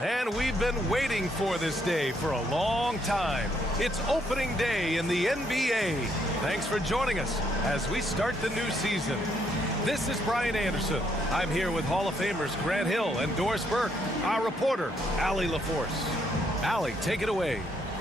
And we've been waiting for this day for a long time. It's opening day in the NBA. Thanks for joining us as we start the new season. This is Brian Anderson. I'm here with Hall of Famers Grant Hill and Doris Burke, our reporter, Allie LaForce. Allie, take it away.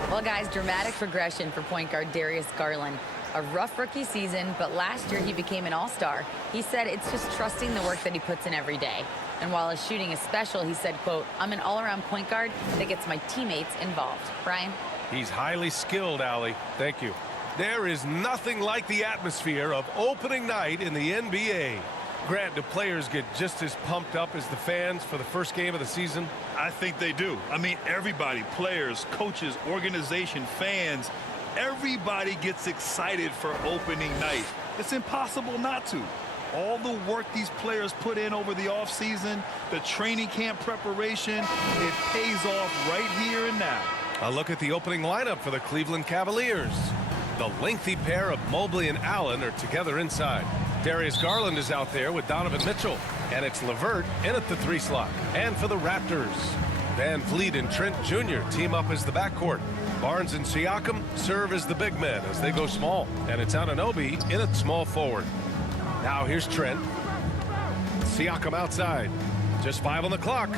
Well, guys, dramatic progression for point guard Darius Garland. A rough rookie season, but last year he became an all-star. He said it's just trusting the work that he puts in every day. And while his shooting is special, he said, quote, "I'm an all-around point guard that gets my teammates involved." Brian? He's highly skilled, Allie. Thank you. There is nothing like the atmosphere of opening night in the NBA. Grant, do players get just as pumped up as the fans for the first game of the season? I think they do. I mean, everybody, players, coaches, organization, fans, everybody gets excited for opening night. It's impossible not to. All the work these players put in over the offseason, the training camp preparation, it pays off right here and now. A look at the opening lineup for the Cleveland Cavaliers. The lengthy pair of Mobley and Allen are together inside. Darius Garland is out there with Donovan Mitchell. And it's LeVert in at the 3 slot. And for the Raptors, Van Vliet and Trent Jr. team up as the backcourt. Barnes and Siakam serve as the big men as they go small. And it's Anunoby in at small forward. Now here's Trent. Siakam outside. Just 5 on the clock.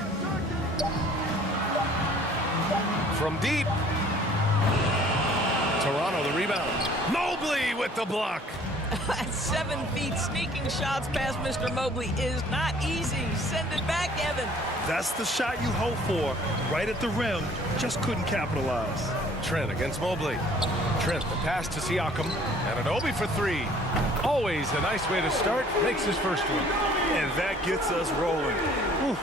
From deep. Toronto the rebound. Mobley with the block. At 7 feet, sneaking shots past Mr. Mobley is not easy. Send it back, Evan. That's the shot you hope for. Right at the rim. Just couldn't capitalize. Trent against Mobley. Trent, the pass to Siakam. And Anunoby for 3. Always a nice way to start. Makes his first one. And that gets us rolling. Whew.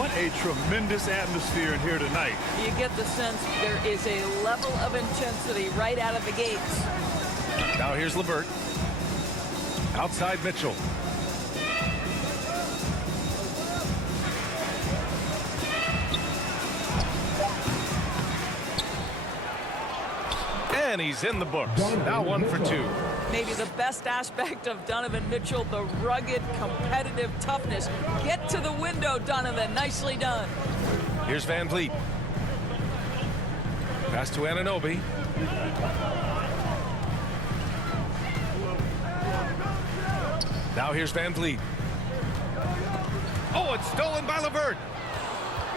What a tremendous atmosphere in here tonight. You get the sense there is a level of intensity right out of the gates. Now here's LeVert. Outside Mitchell. And he's in the books. Now 1 for 2. Maybe the best aspect of Donovan Mitchell, the rugged, competitive toughness. Get to the window, Donovan. Nicely done. Here's Van Vliet. Pass to Anunoby. Now here's Van Vliet. Oh, it's stolen by LeVert.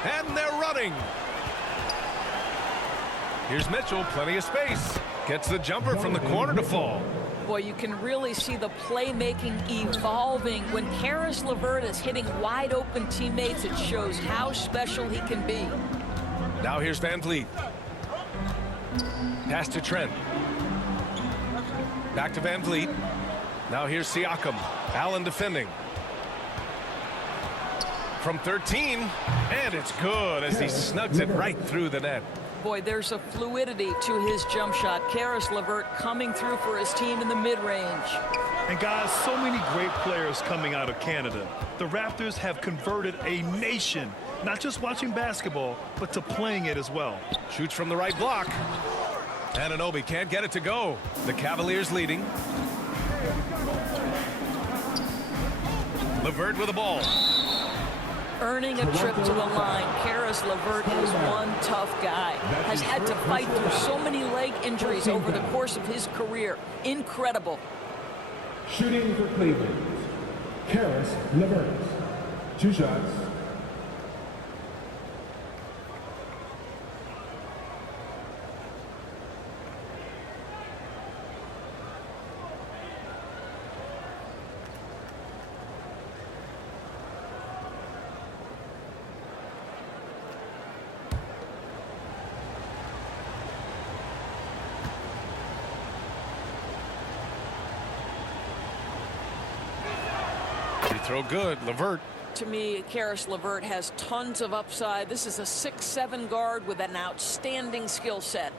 And they're running. Here's Mitchell, plenty of space. Gets the jumper from the corner to fall. Boy, you can really see the playmaking evolving. When Caris LeVert is hitting wide open teammates, it shows how special he can be. Now here's Van Vliet. Pass to Trent. Back to Van Vliet. Now here's Siakam. Allen defending. From 13. And it's good as he snugs it right through the net. Boy, there's a fluidity to his jump shot. Caris LeVert coming through for his team in the mid-range. And guys, so many great players coming out of Canada. The Raptors have converted a nation, not just watching basketball, but to playing it as well. Shoots from the right block. Anunoby can't get it to go. The Cavaliers leading. LeVert with the ball. Earning a trip to the line. Caris LeVert is one tough guy. Has had to fight through so many leg injuries over the course of his career. Incredible. Shooting for Cleveland, Caris LeVert. 2 shots. Throw good. LeVert. To me, Caris LeVert has tons of upside. This is a 6'7" guard with an outstanding skill set.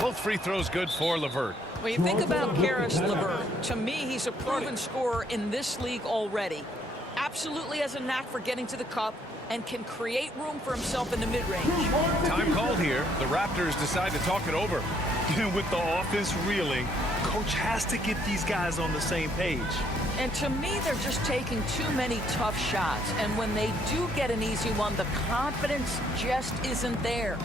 Both free throws good for LeVert. When you think about Caris LeVert, to me, he's a proven scorer in this league already. Absolutely has a knack for getting to the cup, and can create room for himself in the mid-range. Time called here. The Raptors decide to talk it over. With the offense reeling, coach has to get these guys on the same page. And to me, they're just taking too many tough shots. And when they do get an easy one, the confidence just isn't there.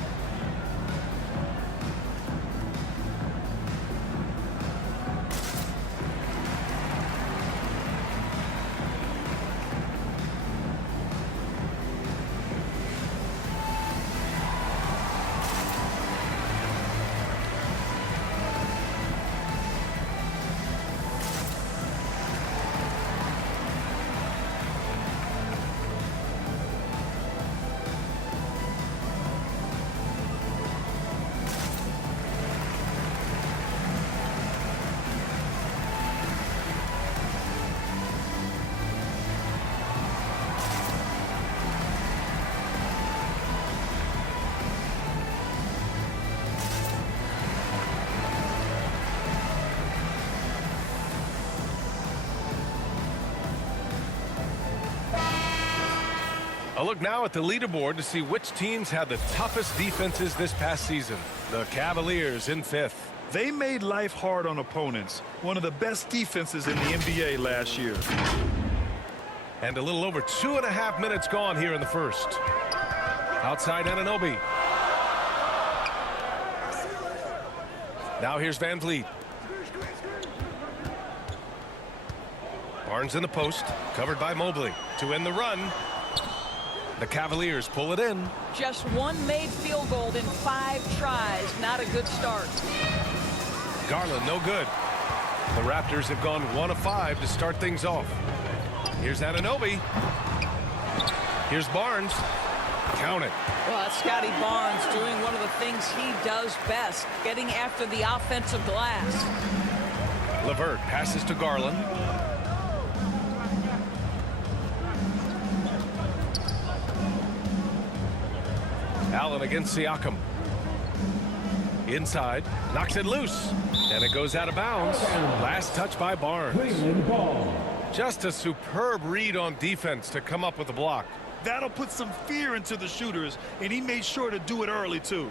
A look now at the leaderboard to see which teams had the toughest defenses this past season. The Cavaliers in 5th. They made life hard on opponents. One of the best defenses in the NBA last year. And a little over 2.5 minutes gone here in the first. Outside Anunoby. Now here's Van Vliet. Barnes in the post, covered by Mobley. To end the run. The Cavaliers pull it in. Just one made field goal in 5 tries. Not a good start. Garland, no good. The Raptors have gone 1 of 5 to start things off. Here's Anunoby. Here's Barnes. Count it. Well, that's Scotty Barnes doing one of the things he does best, getting after the offensive glass. LeVert passes to Garland. Allen against Siakam. Inside, knocks it loose, and it goes out of bounds. Last touch by Barnes. Just a superb read on defense to come up with the block. That'll put some fear into the shooters, and he made sure to do it early, too.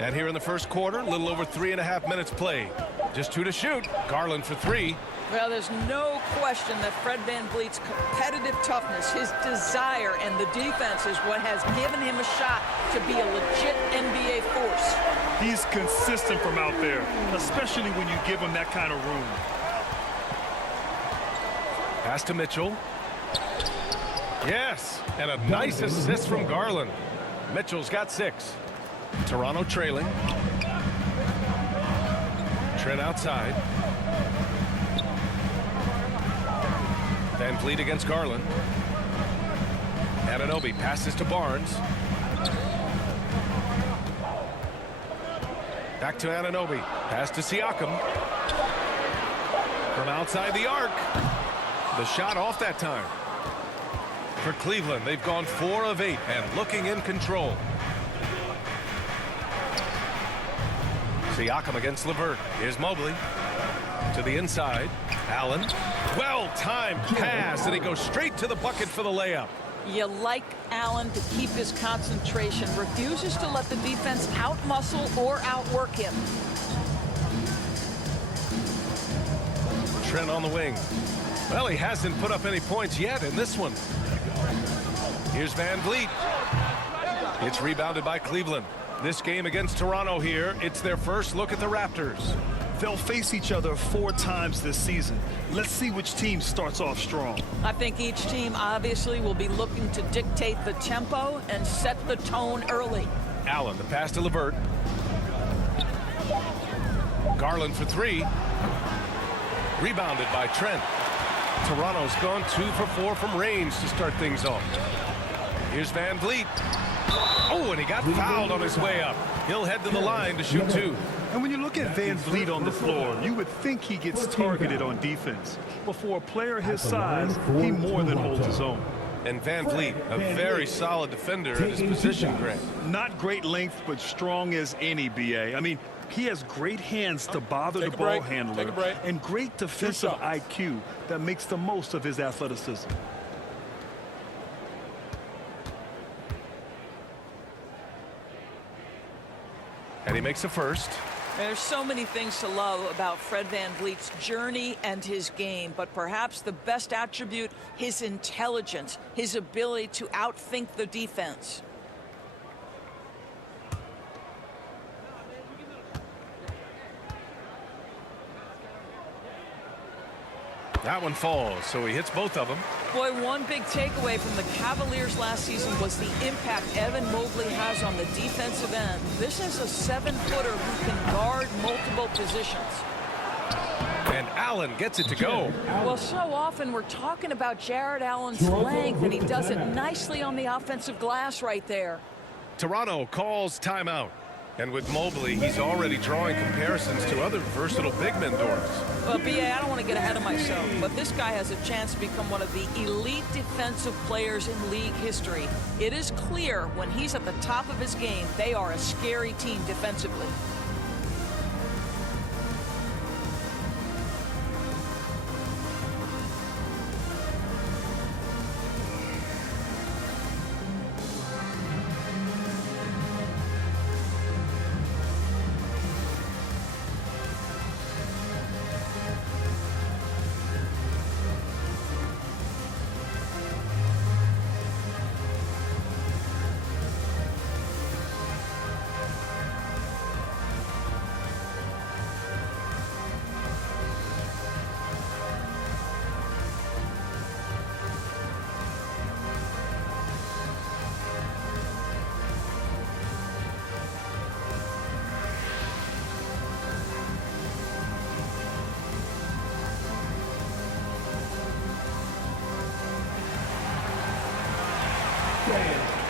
And here in the first quarter, a little over 3.5 minutes played. Just 2 to shoot. Garland for 3. Well, there's no question that Fred VanVleet's competitive toughness, his desire, and the defense is what has given him a shot to be a legit NBA force. He's consistent from out there, especially when you give him that kind of room. Pass to Mitchell. Yes, and a nice assist from Garland. Mitchell's got 6. Toronto trailing. Trent outside. Van Vliet against Garland. Anunoby passes to Barnes. Back to Anunoby. Pass to Siakam. From outside the arc. The shot off that time. For Cleveland, they've gone 4 of 8 and looking in control. Siakam against LeVert. Here's Mobley. To the inside. Allen. Well-timed pass, and he goes straight to the bucket for the layup. You like Allen to keep his concentration. Refuses to let the defense out-muscle or outwork him. Trent on the wing. Well, he hasn't put up any points yet in this one. Here's Van Vliet. It's rebounded by Cleveland. This game against Toronto here, it's their first look at the Raptors. They'll face each other 4 times this season. Let's see which team starts off strong. I think each team obviously will be looking to dictate the tempo and set the tone early. Allen, the pass to LeVert. Garland for 3. Rebounded by Trent. Toronto's gone 2 for 4 from range to start things off. Here's Van Vliet. Oh, and he got fouled on his way up. He'll head to the line to shoot 2. And when you look at Van Vliet on the floor, you would think he gets targeted on defense. But for a player his size, he more than holds his own. And Van Vliet, a very solid defender at his position, Grant. Not great length, but strong as any, B.A. I mean, he has great hands to bother the ball handler and great defensive IQ that makes the most of his athleticism. And he makes a first. There's so many things to love about Fred Van Vliet's journey and his game, but perhaps the best attribute, his intelligence, his ability to outthink the defense. That one falls, so he hits both of them. Boy, one big takeaway from the Cavaliers last season was the impact Evan Mobley has on the defensive end. This is a 7-footer who can guard multiple positions. And Allen gets it to go. Well, so often we're talking about Jared Allen's length, and he does it nicely on the offensive glass right there. Toronto calls timeout. And with Mobley, he's already drawing comparisons to other versatile big men, Doris. Well, B.A., I don't want to get ahead of myself, but this guy has a chance to become one of the elite defensive players in league history. It is clear when he's at the top of his game, they are a scary team defensively.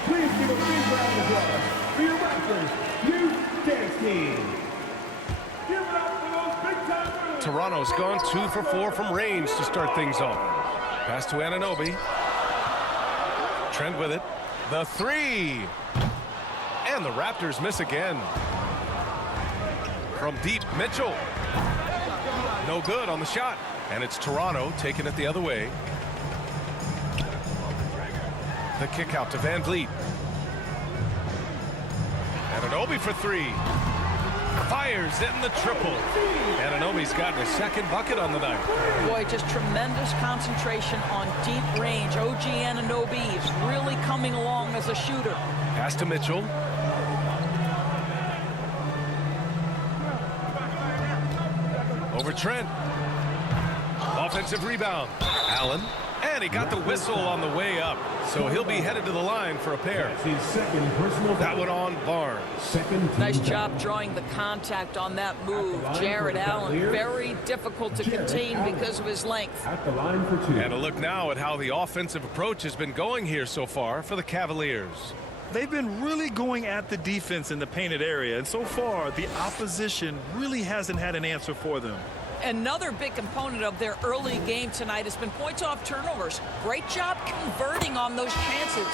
Please give a big round of applause for your Raptors youth dance team. Give it up for those big-time winners. Toronto's gone 2 for 4 from range to start things off. Pass to Anunoby. Trent with it. The three. And the Raptors miss again. From deep, Mitchell. No good on the shot. And it's Toronto taking it the other way. The kick out to Van Vliet. Anunoby for three. Fires in the triple. Anunoby's gotten a second bucket on the night. Boy, just tremendous concentration on deep range. OG Anunoby is really coming along as a shooter. Pass to Mitchell. Over Trent. Offensive rebound. Allen. And he got the whistle on the way up. So he'll be headed to the line for a pair. His second personal That one on Barnes. Nice job drawing the contact on that move. Jared Allen, very difficult to contain because of his length. At the line for two. And a look now at how the offensive approach has been going here so far for the Cavaliers. They've been really going at the defense in the painted area, and so far the opposition really hasn't had an answer for them. Another big component of their early game tonight has been points off turnovers. Great job converting on those chances.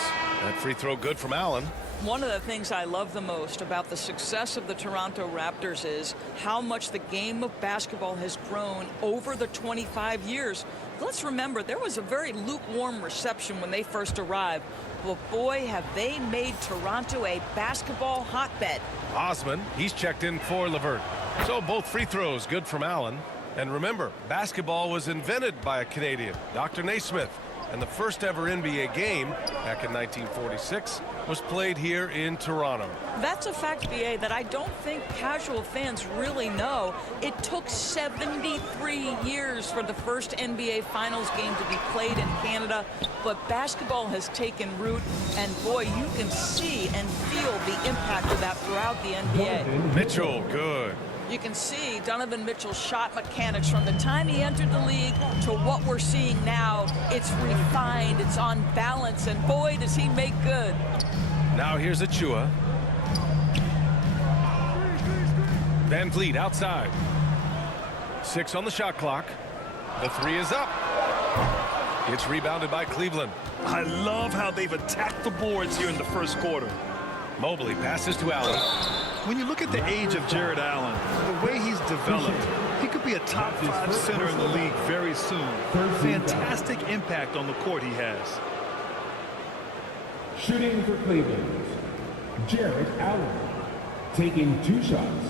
That free throw good from Allen. One of the things I love the most about the success of the Toronto Raptors is how much the game of basketball has grown over the 25 years. Let's remember, there was a very lukewarm reception when they first arrived. But boy, have they made Toronto a basketball hotbed. Osman, he's checked in for LeVert. So both free throws good from Allen. And remember, basketball was invented by a Canadian, Dr. Naismith. And the first ever NBA game, back in 1946, was played here in Toronto. That's a fact, BA, that I don't think casual fans really know. It took 73 years for the first NBA Finals game to be played in Canada, but basketball has taken root, and boy, you can see and feel the impact of that throughout the NBA. Mitchell, good. You can see Donovan Mitchell's shot mechanics from the time he entered the league to what we're seeing now. It's refined, it's on balance, and boy, does he make good. Now here's Achua. Van Vliet outside. 6 on the shot clock. The three is up. It's rebounded by Cleveland. I love how they've attacked the boards here in the first quarter. Mobley passes to Allen. When you look at the age of Jared Allen, the way he's developed, he could be a top 5 center in the league very soon. Fantastic impact on the court he has. Shooting for Cleveland, Jared Allen, taking 2 shots.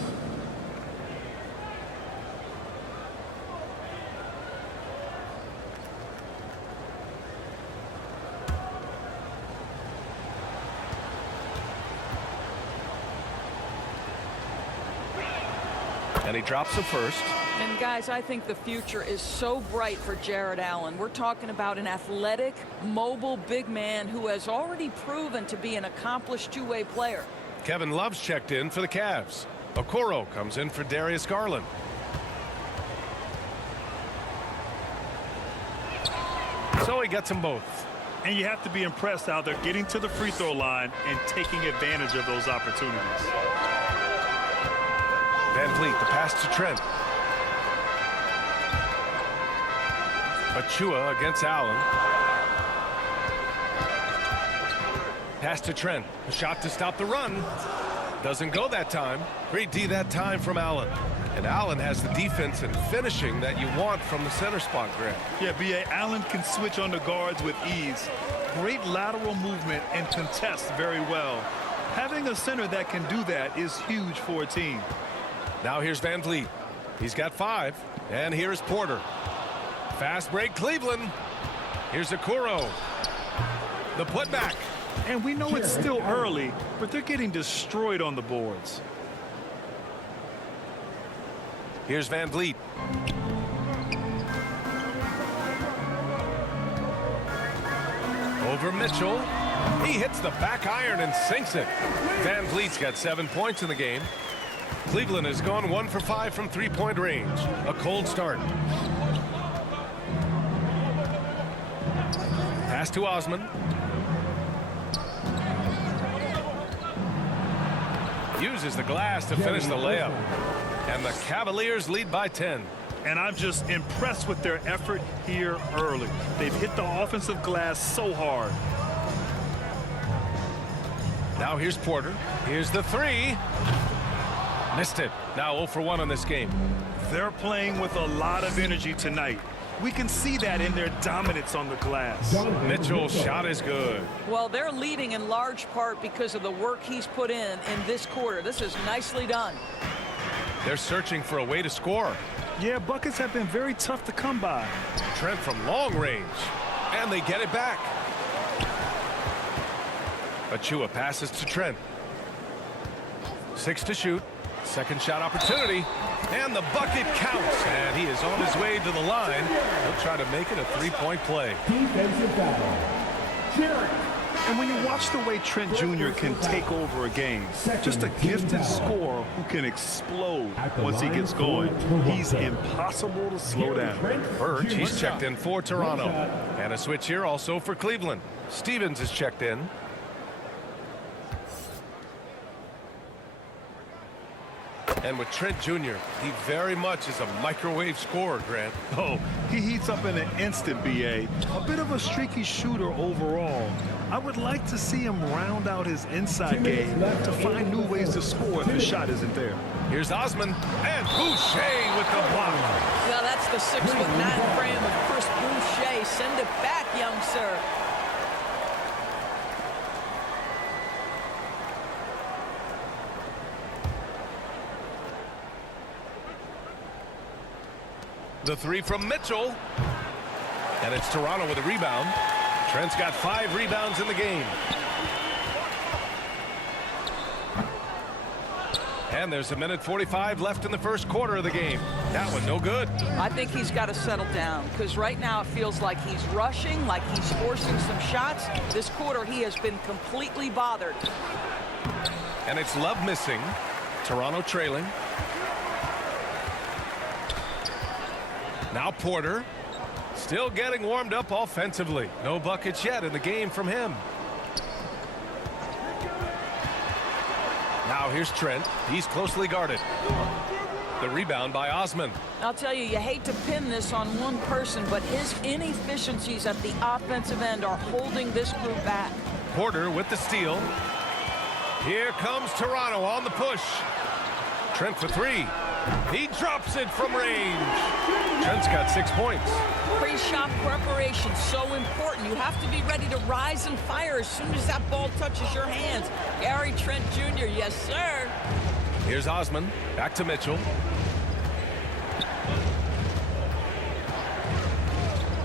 And he drops the first. And guys, I think the future is so bright for Jared Allen. We're talking about an athletic, mobile big man who has already proven to be an accomplished two-way player. Kevin Love's checked in for the Cavs. Okoro comes in for Darius Garland. So he gets them both. And you have to be impressed how they're getting to the free throw line and taking advantage of those opportunities. Van Vliet, the pass to Trent. Achua against Allen. Pass to Trent. A shot to stop the run. Doesn't go that time. Great D that time from Allen. And Allen has the defense and finishing that you want from the center spot, Grant. Yeah, B.A. Allen can switch on the guards with ease. Great lateral movement and contests very well. Having a center that can do that is huge for a team. Now here's Van Vliet. He's got 5. And here's Porter. Fast break, Cleveland. Here's Okoro. The putback. And we know it's still early, but they're getting destroyed on the boards. Here's Van Vliet. Over Mitchell. He hits the back iron and sinks it. Van Vliet's got 7 points in the game. Cleveland has gone 1 for 5 from three-point range. A cold start. Pass to Osman. Uses the glass to finish the layup. And the Cavaliers lead by 10. And I'm just impressed with their effort here early. They've hit the offensive glass so hard. Now here's Porter. Here's the 3. Missed it. Now 0 for 1 on this game. They're playing with a lot of energy tonight. We can see that in their dominance on the glass. Mitchell's shot is good. Well, they're leading in large part because of the work he's put in this quarter. This is nicely done. They're searching for a way to score. Yeah, buckets have been very tough to come by. Trent from long range. And they get it back. Achua passes to Trent. 6 to shoot. Second shot opportunity. And the bucket counts. And he is on his way to the line. He'll try to make it a three-point play. Defensive foul. Jared. And when you watch the way Trent Jr. can take over a game, just a gifted scorer who can explode once he gets going. He's impossible to slow down. Burge, he's checked in for Toronto. And a switch here also for Cleveland. Stevens is checked in. And with Trent Jr., he very much is a microwave scorer, Grant. Oh, he heats up in an instant, B.A. A bit of a streaky shooter overall. I would like to see him round out his inside game to find new ways to score if his shot isn't there. Here's Osman, and Boucher with the block. Well, that's the 6'9" frame of Chris Boucher. Send it back, young sir. The 3 from Mitchell. And it's Toronto with a rebound. Trent's got 5 rebounds in the game. And there's 1:45 left in the first quarter of the game. That one no good. I think he's got to settle down because right now it feels like he's rushing, like he's forcing some shots. This quarter he has been completely bothered. And it's Love missing. Toronto trailing. Now Porter. Still getting warmed up offensively. No buckets yet in the game from him. Now here's Trent. He's closely guarded. The rebound by Osman. I'll tell you, you hate to pin this on one person, but his inefficiencies at the offensive end are holding this group back. Porter with the steal. Here comes Toronto on the push. Trent for three. He drops it from range. Trent's got 6 points. Pre-shot preparation, so important. You have to be ready to rise and fire as soon as that ball touches your hands. Gary Trent Jr., yes, sir. Here's Osman. Back to Mitchell.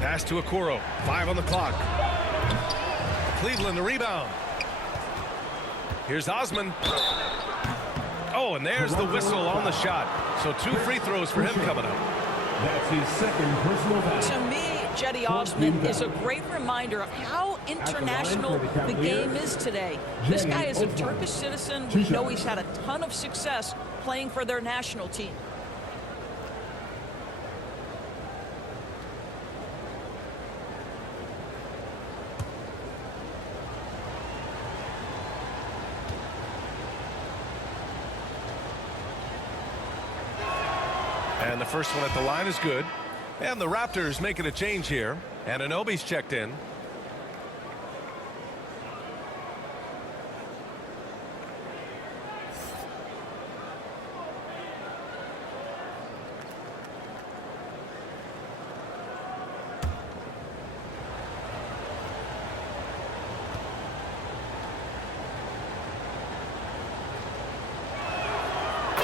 Pass to Okoro. 5 on the clock. Cleveland the rebound. Here's Osman. Oh, and there's the whistle on the shot. So 2 free throws for him coming up. That's his second personal foul. To me, Jetty Osman is a great reminder of how international the game is today. This guy is a Turkish citizen. We know he's had a ton of success playing for their national team. And the first one at the line is good. And the Raptors making a change here. And Anunoby's checked in.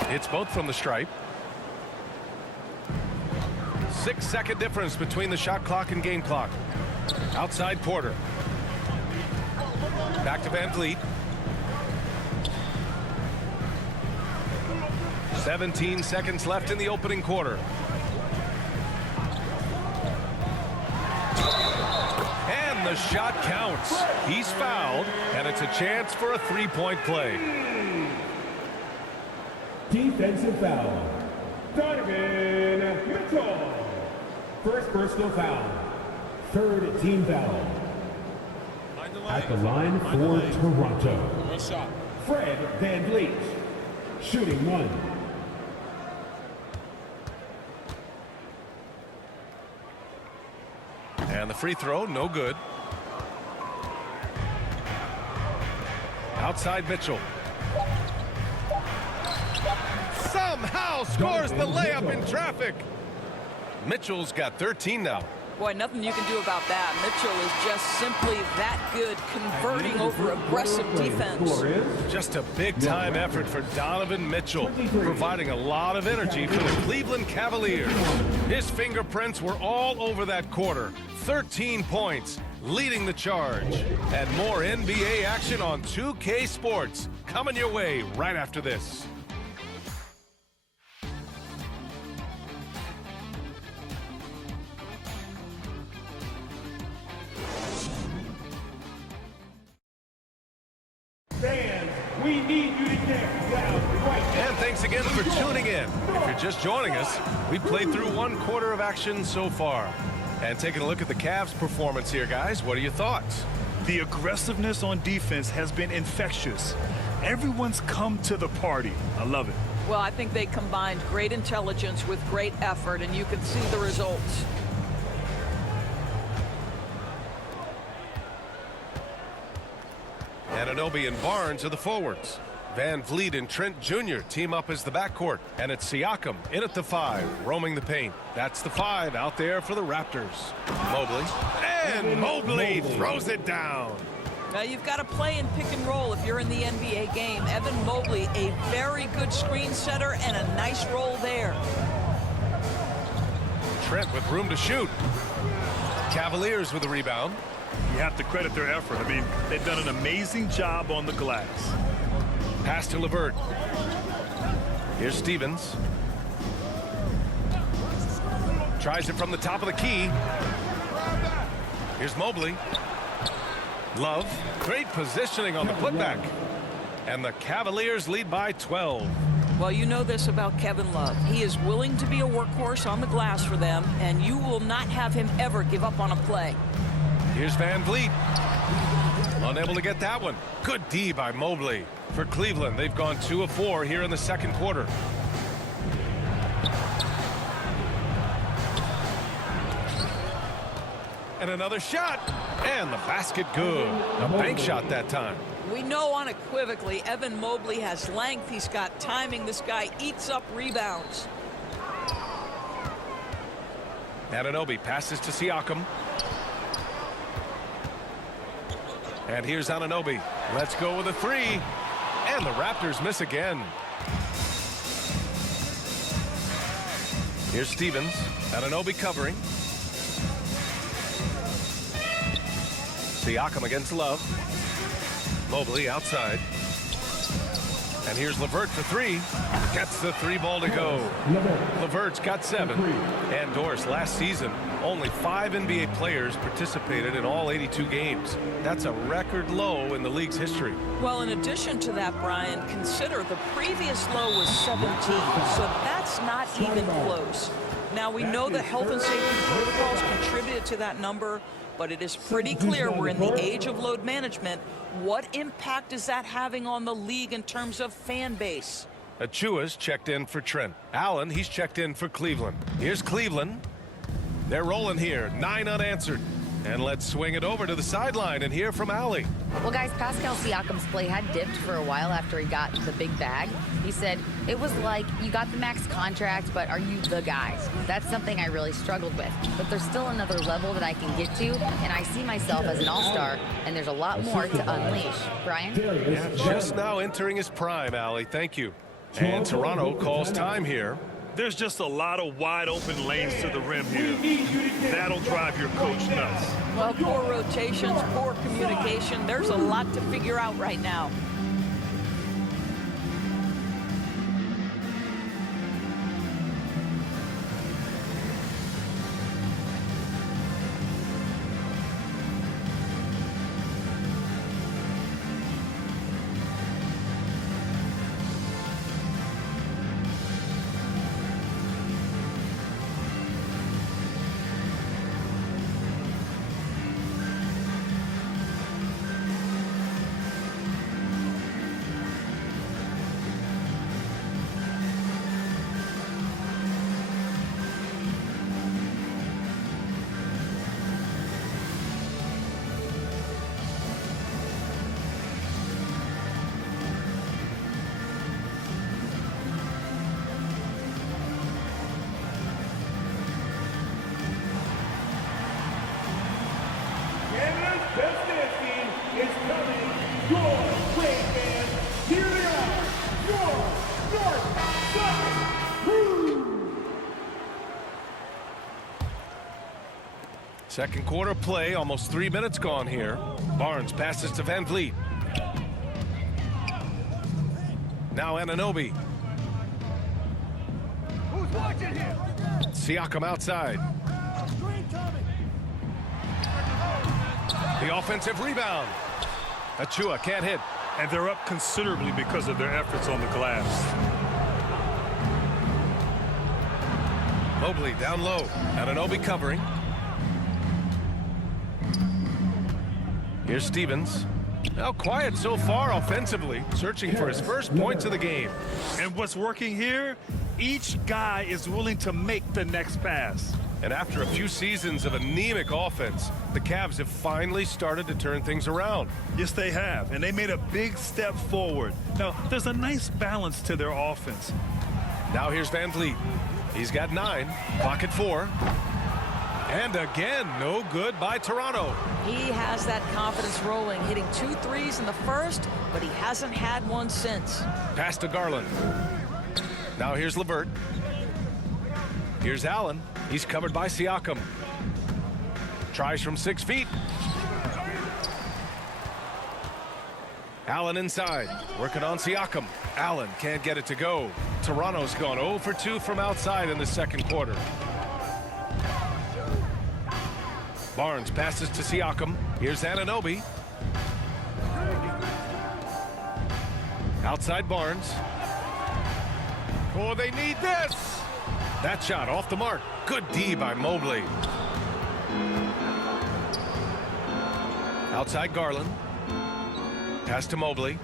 It's both from the stripe. 6-second difference between the shot clock and game clock. Outside Porter. Back to Van Vliet. 17 seconds left in the opening quarter. And the shot counts. He's fouled, and it's a chance for a three-point play. Defensive foul. Donovan Mitchell. First personal foul. Third team foul. At the line for Toronto. Fred Van Vliet. Shooting 1. And the free throw, no good. Outside Mitchell. Somehow scores the layup in traffic. Mitchell's got 13 now. Boy, nothing you can do about that. Mitchell is just simply that good, converting over aggressive defense. Just a big-time effort for Donovan Mitchell, providing a lot of energy for the Cleveland Cavaliers. His fingerprints were all over that quarter. 13 points, leading the charge. And more NBA action on 2K Sports coming your way right after this. We need you to get down right now. And thanks again for tuning in. If you're just joining us, we've played through 1 quarter of action so far. And taking a look at the Cavs' performance here, guys, what are your thoughts? The aggressiveness on defense has been infectious. Everyone's come to the party. I love it. Well, I think they combined great intelligence with great effort, and you can see the results. And Anunoby and Barnes are the forwards. Van Vliet and Trent Jr. team up as the backcourt. And it's Siakam in at the 5, roaming the paint. That's the 5 out there for the Raptors. Mobley. And Mobley throws it down. Now, you've got to play in pick and roll if you're in the NBA game. Evan Mobley, a very good screen setter and a nice roll there. Trent with room to shoot. Cavaliers with the rebound. You have to credit their effort. I mean, they've done an amazing job on the glass. Pass to LeVert. Here's Stevens. Tries it from the top of the key. Here's Mobley. Love. Great positioning on the putback. And the Cavaliers lead by 12. Well, you know this about Kevin Love. He is willing to be a workhorse on the glass for them, and you will not have him ever give up on a play. Here's Van Vliet. Unable to get that one. Good D by Mobley. For Cleveland, they've gone 2 of 4 here in the second quarter. And another shot. And the basket good. A bank shot that time. We know unequivocally Evan Mobley has length. He's got timing. This guy eats up rebounds. Anunoby passes to Siakam. And here's Anunoby. Let's go with a three. And the Raptors miss again. Here's Stevens. Anunoby covering. Siakam against Love. Mobley outside. And here's LeVert for three. Gets the three ball to go. LeVert's got 7. And Doris, last season, only 5 NBA players participated in all 82 games. That's a record low in the league's history. Well, in addition to that, Brian, consider the previous low was 17, so that's not even close. Now, we know that health and safety protocols contributed to that number, but it is pretty clear we're in the age of load management. What impact is that having on the league in terms of fan base? Achua's checked in for Trent. Allen, he's checked in for Cleveland. Here's Cleveland. They're rolling here. 9 unanswered. And let's swing it over to the sideline and hear from Allie. Well, guys, Pascal Siakam's play had dipped for a while after he got the big bag. He said, it was like, you got the max contract, but are you the guy? That's something I really struggled with. But there's still another level that I can get to, and I see myself as an all-star, and there's a lot more to unleash. Brian? Yeah, just now entering his prime, Allie. Thank you. And Toronto calls time here. There's just a lot of wide open lanes to the rim here. That'll drive your coach nuts. Well, poor rotations, poor communication. There's a lot to figure out right now. Second quarter play, almost 3 minutes gone here. Barnes passes to Van Vliet. Now Anunoby. Who's watching here? Siakam outside. The offensive rebound. Achua can't hit. And they're up considerably because of their efforts on the glass. Mobley down low. Anunoby covering. Here's Stevens. Now quiet so far offensively, searching for his first points of the game. And what's working here? Each guy is willing to make the next pass. And after a few seasons of anemic offense, the Cavs have finally started to turn things around. Yes, they have, and they made a big step forward. Now, there's a nice balance to their offense. Now here's Van Vliet. He's got 9, clock at 4. And again, no good by Toronto. He has that confidence rolling, hitting 2 threes in the first, but he hasn't had one since. Pass to Garland. Now here's LeVert. Here's Allen. He's covered by Siakam. Tries from 6 feet. Allen inside, working on Siakam. Allen can't get it to go. Toronto's gone 0 for 2 from outside in the second quarter. Barnes passes to Siakam. Here's Anunoby. Outside Barnes. Oh, they need this. That shot off the mark. Good D by Mobley. Outside Garland. Pass to Mobley.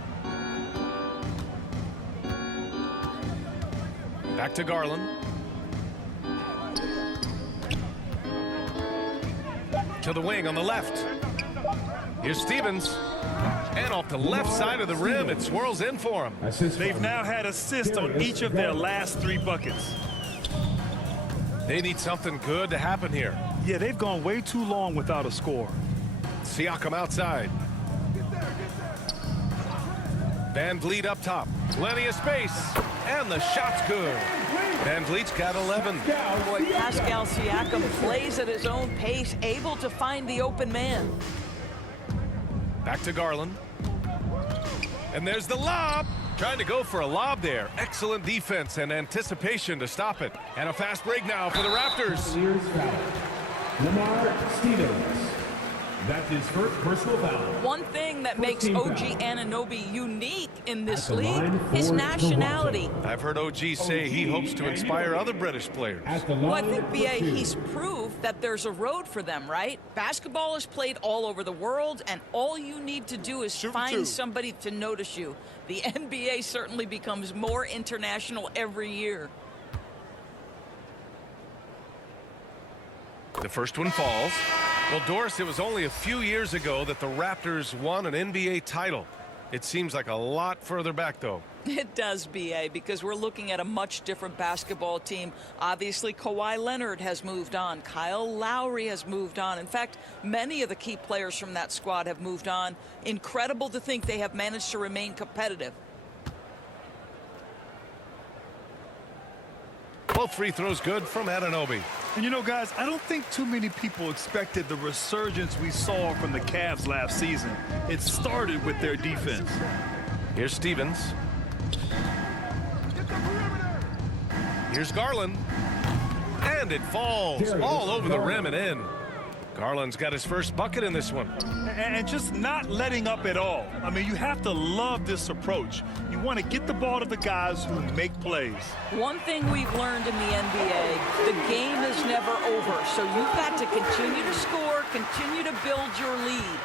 Back to Garland. to the wing on the left. Here's Stevens. And off the left side of the rim, it swirls in for him. They've now had assists on each of their last 3 buckets. They need something good to happen here. Yeah, they've gone way too long without a score. Siakam outside. Van Vliet up top. Plenty of space. And the shot's good. Van Vliet's got 11. Boy, Pascal Siakam plays at his own pace, able to find the open man. Back to Garland. And there's the lob. Trying to go for a lob there. Excellent defense and anticipation to stop it. And a fast break now for the Raptors. Cavaliers foul. Lamar Stevens. That's his first personal foul. One thing that makes Team OG foul. Anunoby unique in this At the line league, for his Toronto. nationality. I've heard OG say he hopes to inspire other British players. At the Well, I line think, for B.A., 2. he's proved that there's a road for them, right? Basketball is played all over the world, and all you need to do is find somebody to notice you. The NBA certainly becomes more international every year. The first one falls. Well, Doris, it was only a few years ago that the Raptors won an NBA title. It seems like a lot further back, though. It does, B.A., because we're looking at a much different basketball team. Obviously, Kawhi Leonard has moved on. Kyle Lowry has moved on. In fact, many of the key players from that squad have moved on. Incredible to think they have managed to remain competitive. Both free throws good from Anunoby. And you know, guys, I don't think too many people expected the resurgence we saw from the Cavs last season. It started with their defense. Here's Stevens. Here's Garland. And it falls all over the rim and in. Garland's got his first bucket in this one. And just not letting up at all. I mean, you have to love this approach. You want to get the ball to the guys who make plays. One thing we've learned in the NBA, the game is never over. So you've got to continue to score, continue to build your lead.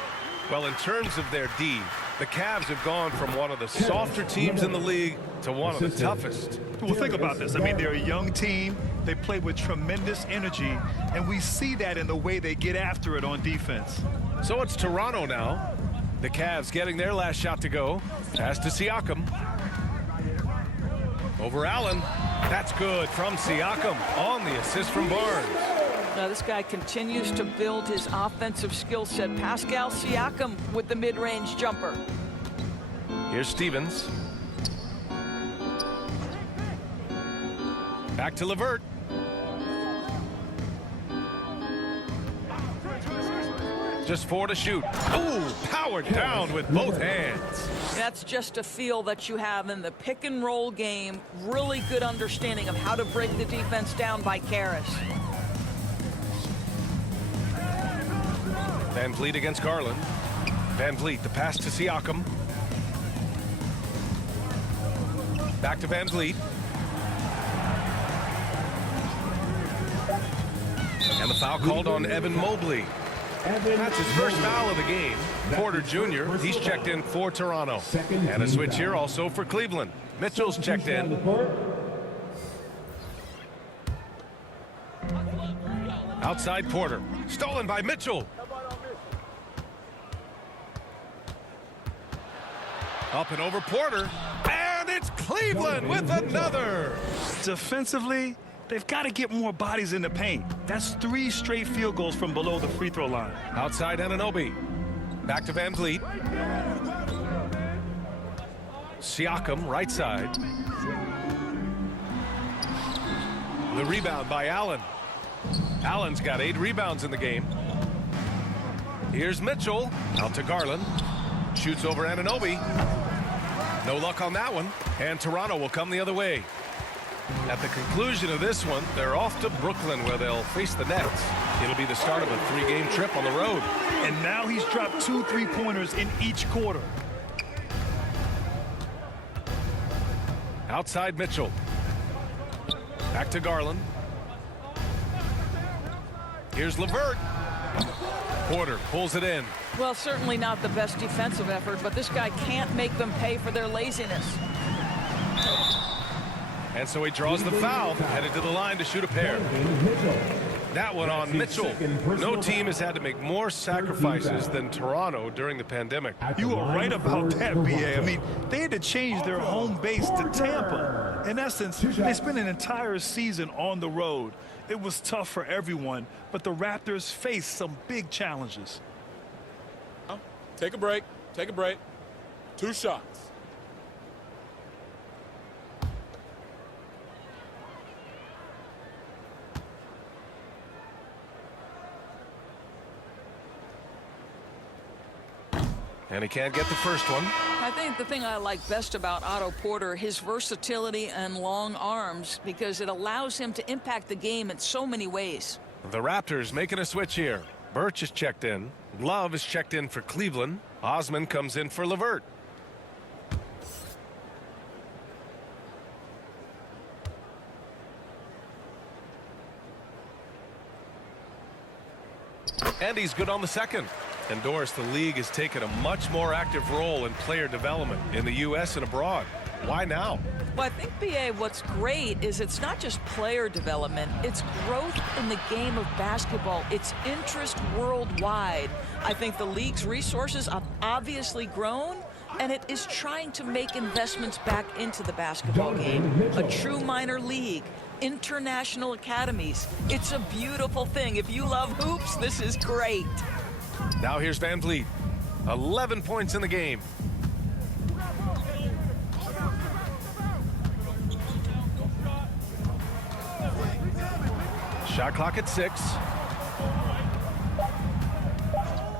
Well, in terms of their D, the Cavs have gone from one of the softer teams in the league to one of the toughest. Well, think about this. I mean, they're a young team. They play with tremendous energy, and we see that in the way they get after it on defense. So it's Toronto now. The Cavs getting their last shot to go. Pass to Siakam. Over Allen. That's good from Siakam on the assist from Barnes. Now this guy continues to build his offensive skill set. Pascal Siakam with the mid-range jumper. Here's Stevens. Back to LeVert. Just 4 to shoot. Ooh, powered down with both hands. That's just a feel that you have in the pick and roll game. Really good understanding of how to break the defense down by Karras. Van Vliet against Garland. Van Vliet, the pass to Siakam. Back to Van Vliet. And the foul called on Evan Mobley. That's his first foul of the game. Porter Jr., he's checked in for Toronto. And a switch here also for Cleveland. Mitchell's checked in. Outside Porter. Stolen by Mitchell. Up and over Porter. And it's Cleveland with another. Defensively, they've got to get more bodies in the paint. That's 3 straight field goals from below the free throw line. Outside Anunoby. Back to Van Vliet. Siakam, right side. The rebound by Allen. Allen's got 8 rebounds in the game. Here's Mitchell. Out to Garland. Shoots over Anunoby. No luck on that one. And Toronto will come the other way. At the conclusion of this one, they're off to Brooklyn where they'll face the Nets. It'll be the start of a 3-game trip on the road. And now he's dropped 2 3-pointers in each quarter. Outside Mitchell. Back to Garland. Here's LeVert. Porter pulls it in. Well, certainly not the best defensive effort, but this guy can't make them pay for their laziness. And so he draws the foul, headed to the line to shoot a pair. That one on Mitchell. No team has had to make more sacrifices than Toronto during the pandemic. You are right about that, B.A. I mean, they had to change their home base to Tampa. In essence, they spent an entire season on the road. It was tough for everyone, but the Raptors faced some big challenges. Take a break. Take a break. 2 shots. And he can't get the first one. I think the thing I like best about Otto Porter, his versatility and long arms, because it allows him to impact the game in so many ways. The Raptors making a switch here. Birch is checked in. Love is checked in for Cleveland. Osman comes in for LeVert. And he's good on the second. And Doris, the league has taken a much more active role in player development in the U.S. and abroad. Why now? Well, I think, B.A., what's great is it's not just player development. It's growth in the game of basketball. It's interest worldwide. I think the league's resources have obviously grown, and it is trying to make investments back into the basketball game. A true minor league, international academies. It's a beautiful thing. If you love hoops, this is great. Now here's Van Vliet. 11 points in the game. Shot clock at 6.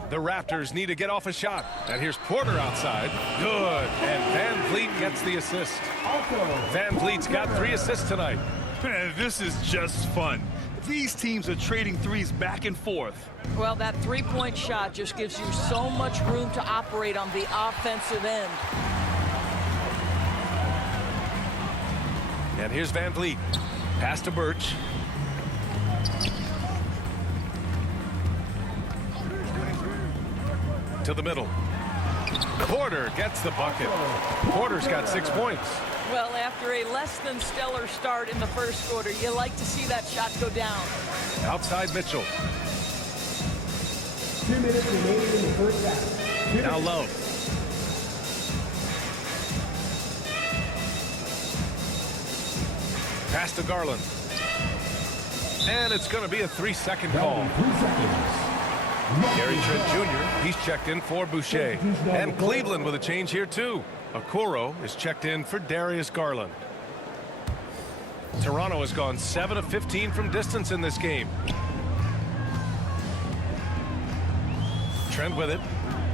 The Raptors need to get off a shot. And here's Porter outside. Good. And Van Vliet gets the assist. Van Vliet's got 3 assists tonight. Man, this is just fun. These teams are trading threes back and forth. Well, that three-point shot just gives you so much room to operate on the offensive end. And here's Van Vliet. Pass to Birch. To the middle. Porter gets the bucket. Porter's got 6 points. Well, after a less than stellar start in the first quarter, you like to see that shot go down. Outside Mitchell. 2 minutes remaining in the first half. Now Love. Pass to Garland. And it's going to be a 3-second call. 3 seconds. Gary Trent Jr., he's checked in for Boucher. And Cleveland with a change here, too. Okoro is checked in for Darius Garland. Toronto has gone 7 of 15 from distance in this game. Trent with it.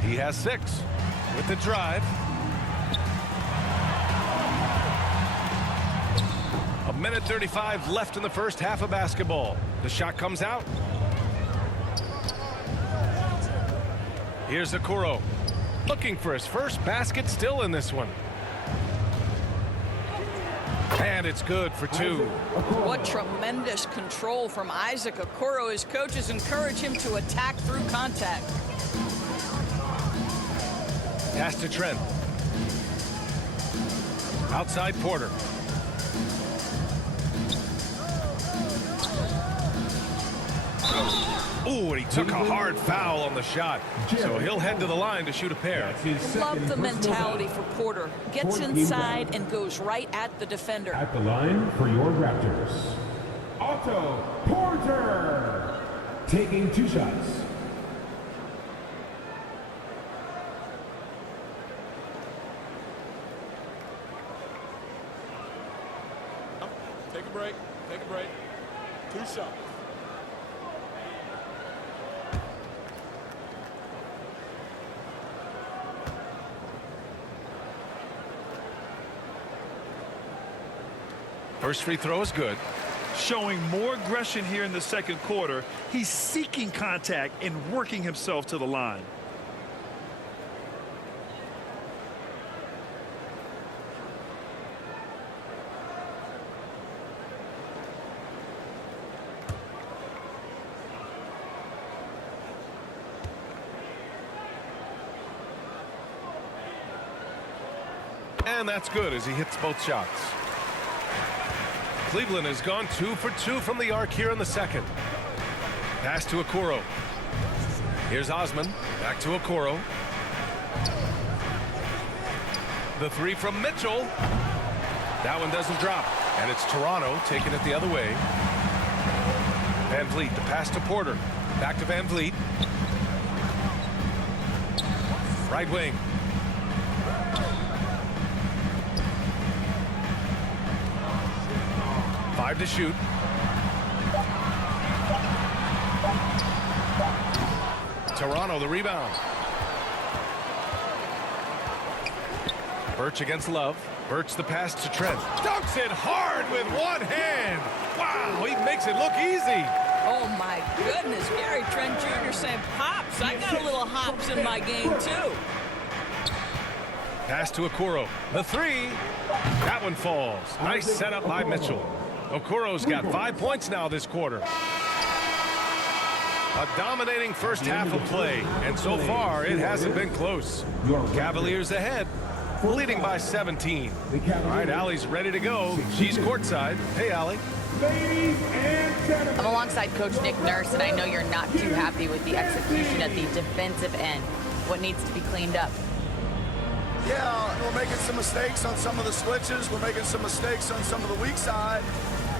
He has 6. With the drive. A minute 35 left in the first half of basketball. The shot comes out. Here's Okoro. Looking for his first basket still in this one. And it's good for 2. What tremendous control from Isaac Okoro. His coaches encourage him to attack through contact. Pass to Trent. Outside Porter. Ooh, and he took a hard foul on the shot. So he'll head to the line to shoot a pair. Love the mentality for Porter. Gets inside and goes right at the defender. At the line for your Raptors, Otto Porter, taking 2 shots. Take a break. Take a break. 2 shots. First free throw is good. Showing more aggression here in the second quarter. He's seeking contact and working himself to the line. And that's good as he hits both shots. Cleveland has gone 2 for 2 from the arc here in the second. Pass to Okoro. Here's Osman. Back to Okoro. The three from Mitchell. That one doesn't drop. And it's Toronto taking it the other way. Van Vliet, the pass to Porter. Back to Van Vliet. Right wing. Five to shoot. Toronto the rebound. Birch against Love. Birch the pass to Trent. Dunks it hard with one hand. Wow, he makes it look easy. Oh, my goodness. Gary Trent Jr. saying, Pops, I got a little hops in my game, too. Pass to Okoro. The three. That one falls. Nice setup by Mitchell. Okoro's got 5 points now this quarter. A dominating first half of play, and so far it hasn't been close. Cavaliers ahead, leading by 17. All right, Allie's ready to go. She's courtside. Hey, Allie. Ladies and gentlemen. I'm alongside Coach Nick Nurse, and I know you're not too happy with the execution at the defensive end. What needs to be cleaned up? Yeah, we're making some mistakes on some of the switches. We're making some mistakes on some of the weak side.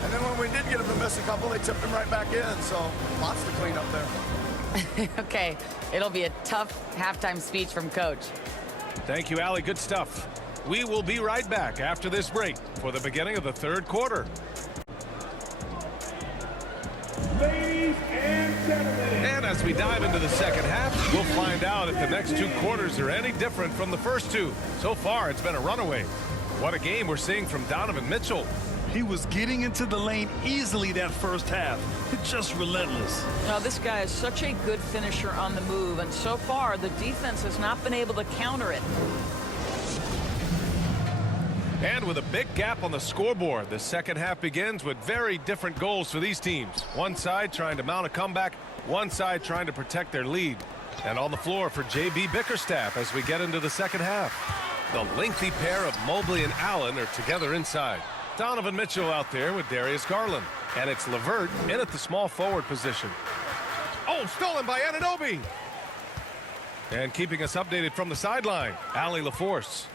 And then when we did get them to miss a couple, they tipped them right back in. So lots to clean up there. Okay, it'll be a tough halftime speech from Coach. Thank you, Allie. Good stuff. We will be right back after this break for the beginning of the third quarter. Ladies and gentlemen. And as we dive into the second half, we'll find out if the next two quarters are any different from the first two. So far, it's been a runaway. What a game we're seeing from Donovan Mitchell. He was getting into the lane easily that first half. It's just relentless. Now, this guy is such a good finisher on the move, and so far the defense has not been able to counter it. And with a big gap on the scoreboard, the second half begins with very different goals for these teams. One side trying to mount a comeback, one side trying to protect their lead. And on the floor for J.B. Bickerstaff as we get into the second half. The lengthy pair of Mobley and Allen are together inside. Donovan Mitchell out there with Darius Garland. And it's LeVert in at the small forward position. Oh, stolen by Anunoby. And keeping us updated from the sideline, Allie LaForce.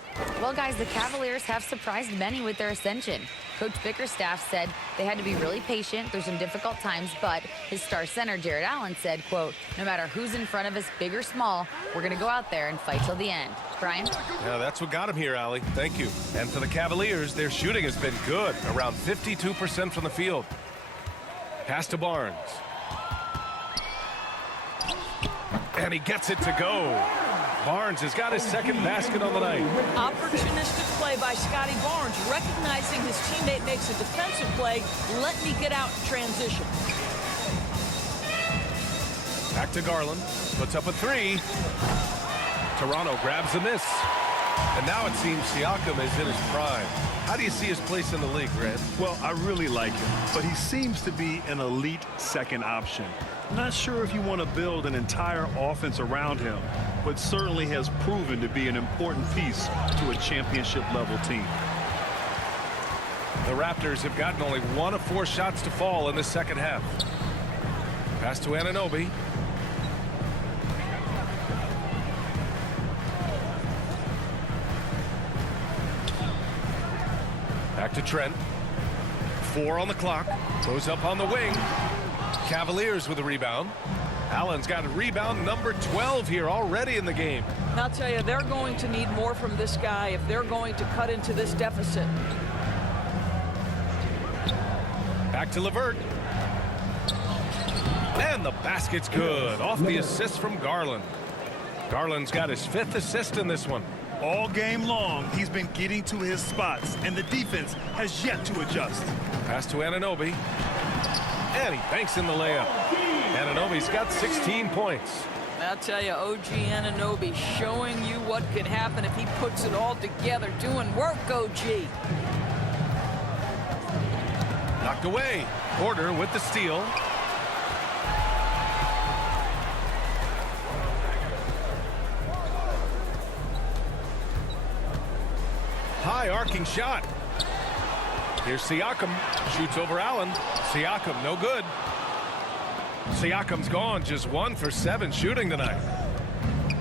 Well, guys, the Cavaliers have surprised many with their ascension. Coach Bickerstaff said they had to be really patient through some difficult times, but his star center, Jared Allen, said, quote, no matter who's in front of us, big or small, we're going to go out there and fight till the end. Brian? Yeah, that's what got him here, Allie. Thank you. And for the Cavaliers, their shooting has been good, around 52% from the field. Pass to Barnes. And he gets it to go. Barnes has got his second basket on the night. Opportunistic play by Scotty Barnes, recognizing his teammate makes a defensive play. Let me get out in transition. Back to Garland. Puts up a three. Toronto grabs the miss. And now it seems Siakam is in his prime. How do you see his place in the league, Grant? Well, I really like him, but he seems to be an elite second option. Not sure if you want to build an entire offense around him, but certainly has proven to be an important piece to a championship-level team. The Raptors have gotten only 1 of 4 shots to fall in the second half. Pass to Anunoby. Back to Trent. 4 on the clock. Goes up on the wing. Cavaliers with a rebound. Allen's got a rebound number 12 here already in the game. And I'll tell you, they're going to need more from this guy if they're going to cut into this deficit. Back to LeVert. And the basket's good. Off the assist from Garland. Garland's got his 5th assist in this one. All game long, he's been getting to his spots, and the defense has yet to adjust. Pass to Anunoby. And he banks in the layup. Anunoby's got 16 points. I'll tell you, OG Anunoby showing you what can happen if he puts it all together. Doing work, OG. Knocked away. Porter with the steal. High arcing shot. Here's Siakam. Shoots over Allen. Siakam, no good. Siakam's gone, just 1 for 7 shooting tonight.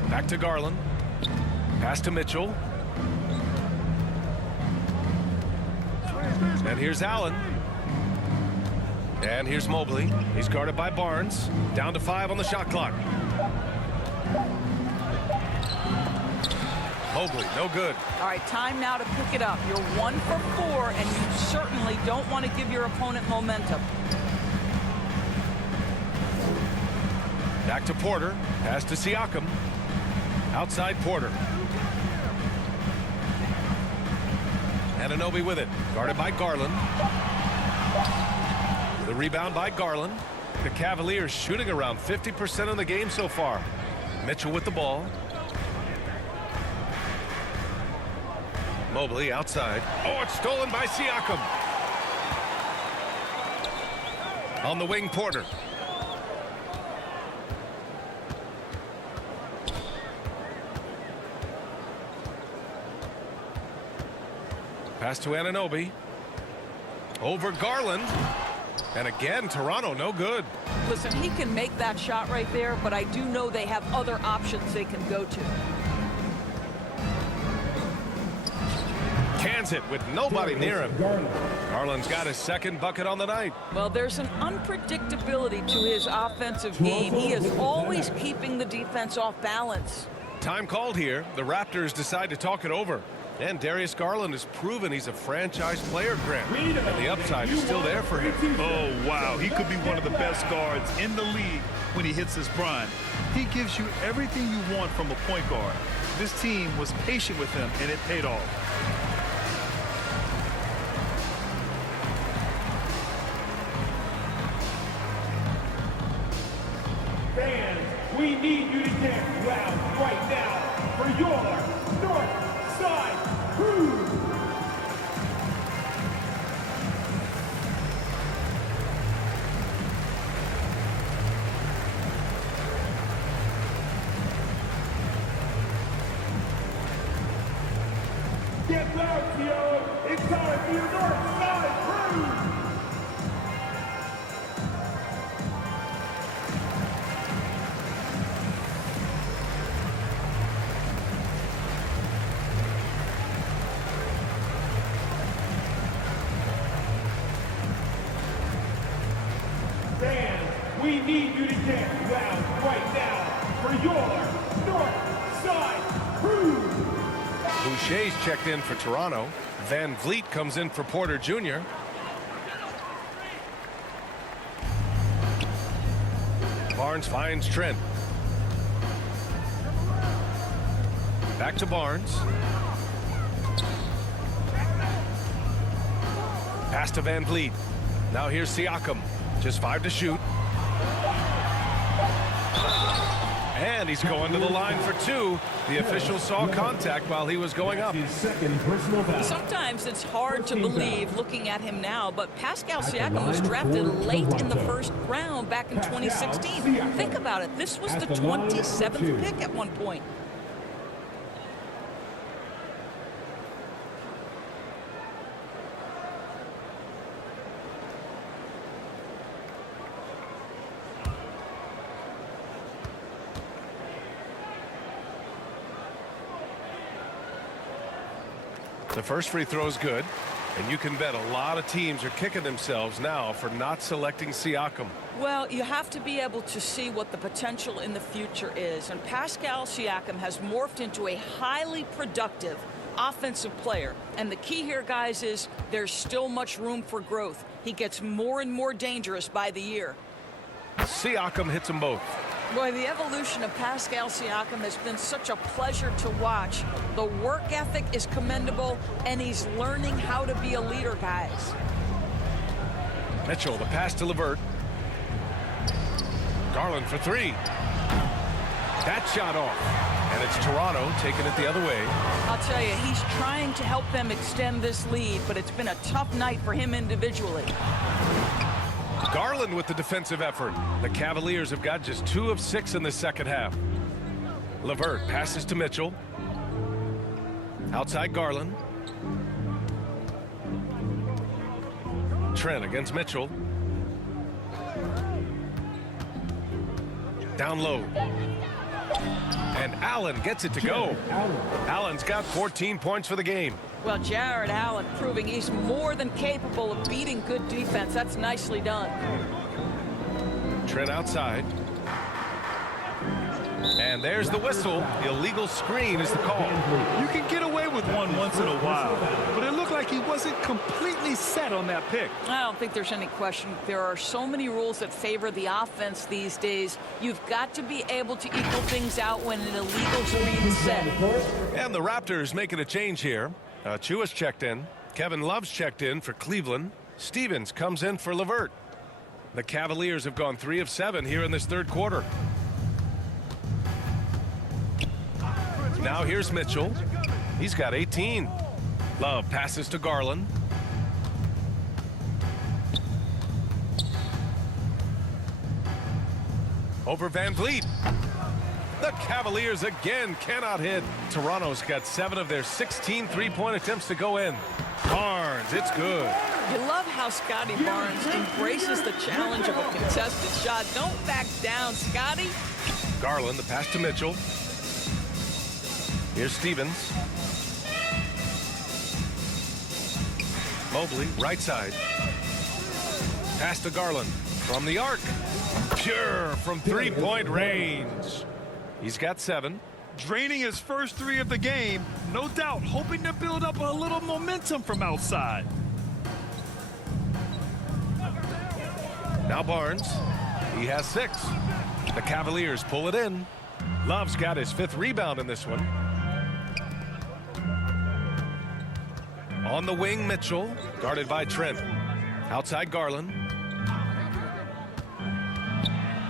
Back to Garland. Pass to Mitchell. And here's Allen. And here's Mobley. He's guarded by Barnes. Down to 5 on the shot clock. Mobley, no good. All right, time now to pick it up. You're 1 for 4, and you certainly don't want to give your opponent momentum. Back to Porter. Pass to Siakam. Outside Porter. Anunoby with it. Guarded by Garland. The rebound by Garland. The Cavaliers shooting around 50% of the game so far. Mitchell with the ball. Mobley outside. Oh, it's stolen by Siakam. On the wing, Porter. Pass to Anunoby. Over Garland. And again, Toronto, no good. Listen, he can make that shot right there, but I do know they have other options they can go to. Cans it with nobody near him. Garland's got his 2nd bucket on the night. Well, there's an unpredictability to his offensive game. He is always keeping the defense off balance. Time called here. The Raptors decide to talk it over. And Darius Garland has proven he's a franchise player, Grant. And the upside is still there for him. Oh, wow. He could be one of the best guards in the league when he hits his prime. He gives you everything you want from a point guard. This team was patient with him, and it paid off. Fans, we need you to get loud right now for your North Side Crew. Get loud, Theo. It's time for your North Side Crew. We need you to get loud right now for your North Side Crew. Boucher's checked in for Toronto. Van Vliet comes in for Porter Jr. Barnes finds Trent. Back to Barnes. Pass to Van Vliet. Now here's Siakam. Just 5 to shoot. And he's going to the line for 2. The official saw contact while he was going up. His 2nd personal foul. Sometimes it's hard to believe looking at him now, but Pascal Siakam was drafted late in the 1st round back in 2016. Think about it. This was the 27th pick at one point. The first free throw is good, and you can bet a lot of teams are kicking themselves now for not selecting Siakam. Well, you have to be able to see what the potential in the future is, and Pascal Siakam has morphed into a highly productive offensive player. And the key here, guys, is there's still much room for growth. He gets more and more dangerous by the year. Siakam hits them both. Boy, the evolution of Pascal Siakam has been such a pleasure to watch. The work ethic is commendable, and he's learning how to be a leader, guys. Mitchell, the pass to LeVert. Garland for 3. That shot off. And it's Toronto taking it the other way. I'll tell you, he's trying to help them extend this lead, but it's been a tough night for him individually. Garland with the defensive effort. The Cavaliers have got just 2 of 6 in the 2nd half. LeVert passes to Mitchell. Outside Garland. Trent against Mitchell. Down low. And Allen gets it to go. Allen's got 14 points for the game. Well, Jared Allen proving he's more than capable of beating good defense. That's nicely done. Trent outside. And there's the whistle. Illegal screen is the call. You can get away with one once in a while, but it looked like he wasn't completely set on that pick. I don't think there's any question. There are so many rules that favor the offense these days. You've got to be able to equal things out when an illegal screen is set. And the Raptors making a change here. Chua's checked in. Kevin Love's checked in for Cleveland. Stevens comes in for LeVert. The Cavaliers have gone 3 of 7 here in this third quarter. Now here's Mitchell. He's got 18. Love passes to Garland. Over Van Vliet. The Cavaliers again cannot hit. Toronto's got 7 of their 16 three-point attempts to go in. Barnes, it's good. You love how Scotty Barnes embraces the challenge of a contested shot. Don't back down, Scotty. Garland, the pass to Mitchell. Here's Stevens. Mobley, right side. Pass to Garland from the arc. Pure from three-point range. He's got 7. Draining his first 3 of the game, no doubt hoping to build up a little momentum from outside. Now Barnes. He has 6. The Cavaliers pull it in. Love's got his 5th rebound in this one. On the wing, Mitchell, guarded by Trent. Outside Garland.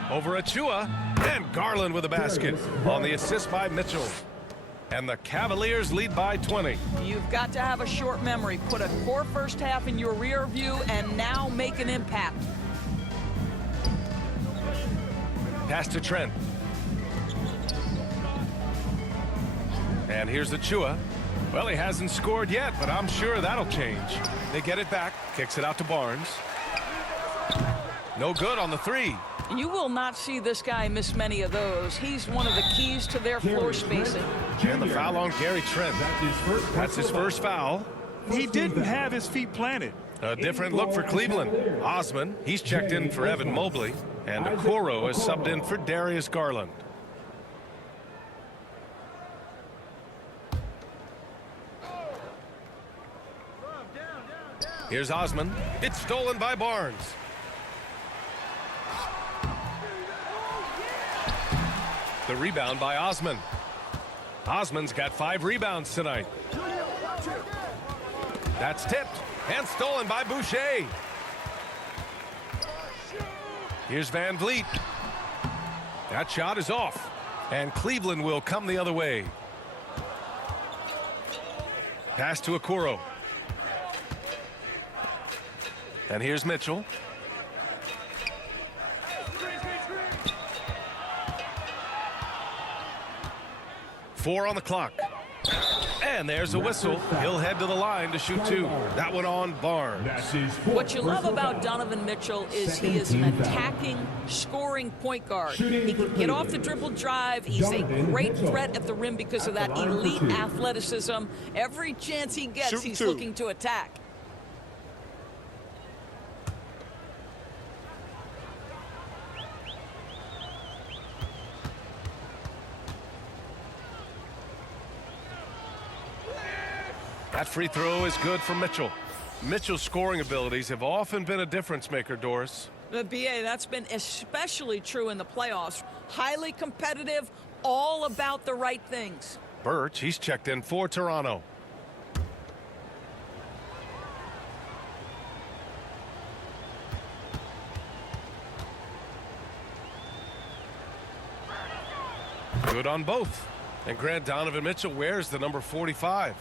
Over Achua, and Garland with a basket on the assist by Mitchell. And the Cavaliers lead by 20. You've got to have a short memory. Put a core first half in your rear view and now make an impact. Pass to Trent. And here's Achua. Well, he hasn't scored yet, but I'm sure that'll change. They get it back. Kicks it out to Barnes. No good on the 3. You will not see this guy miss many of those. He's one of the keys to their floor spacing. And the foul on Gary Trent. That's his first foul. He didn't have his feet planted. A different look for Cleveland. Osman, he's checked in for Evan Mobley. And Okoro is subbed in for Darius Garland. Here's Osman. It's stolen by Barnes. The rebound by Osman. Osman's got 5 rebounds tonight. That's tipped and stolen by Boucher. Here's Van Vliet. That shot is off. And Cleveland will come the other way. Pass to Okoro. And here's Mitchell. Four on the clock. And there's a whistle. He'll head to the line to shoot 2. That one on Barnes. What you love about Donovan Mitchell is he is an attacking, scoring point guard. He can get off the dribble drive. He's a great threat at the rim because of that elite athleticism. Every chance he gets, he's looking to attack. That free throw is good for Mitchell. Mitchell's scoring abilities have often been a difference maker, Doris. The BA, that's been especially true in the playoffs. Highly competitive, all about the right things. Birch, he's checked in for Toronto. Good on both. And Grant, Donovan Mitchell wears the number 45.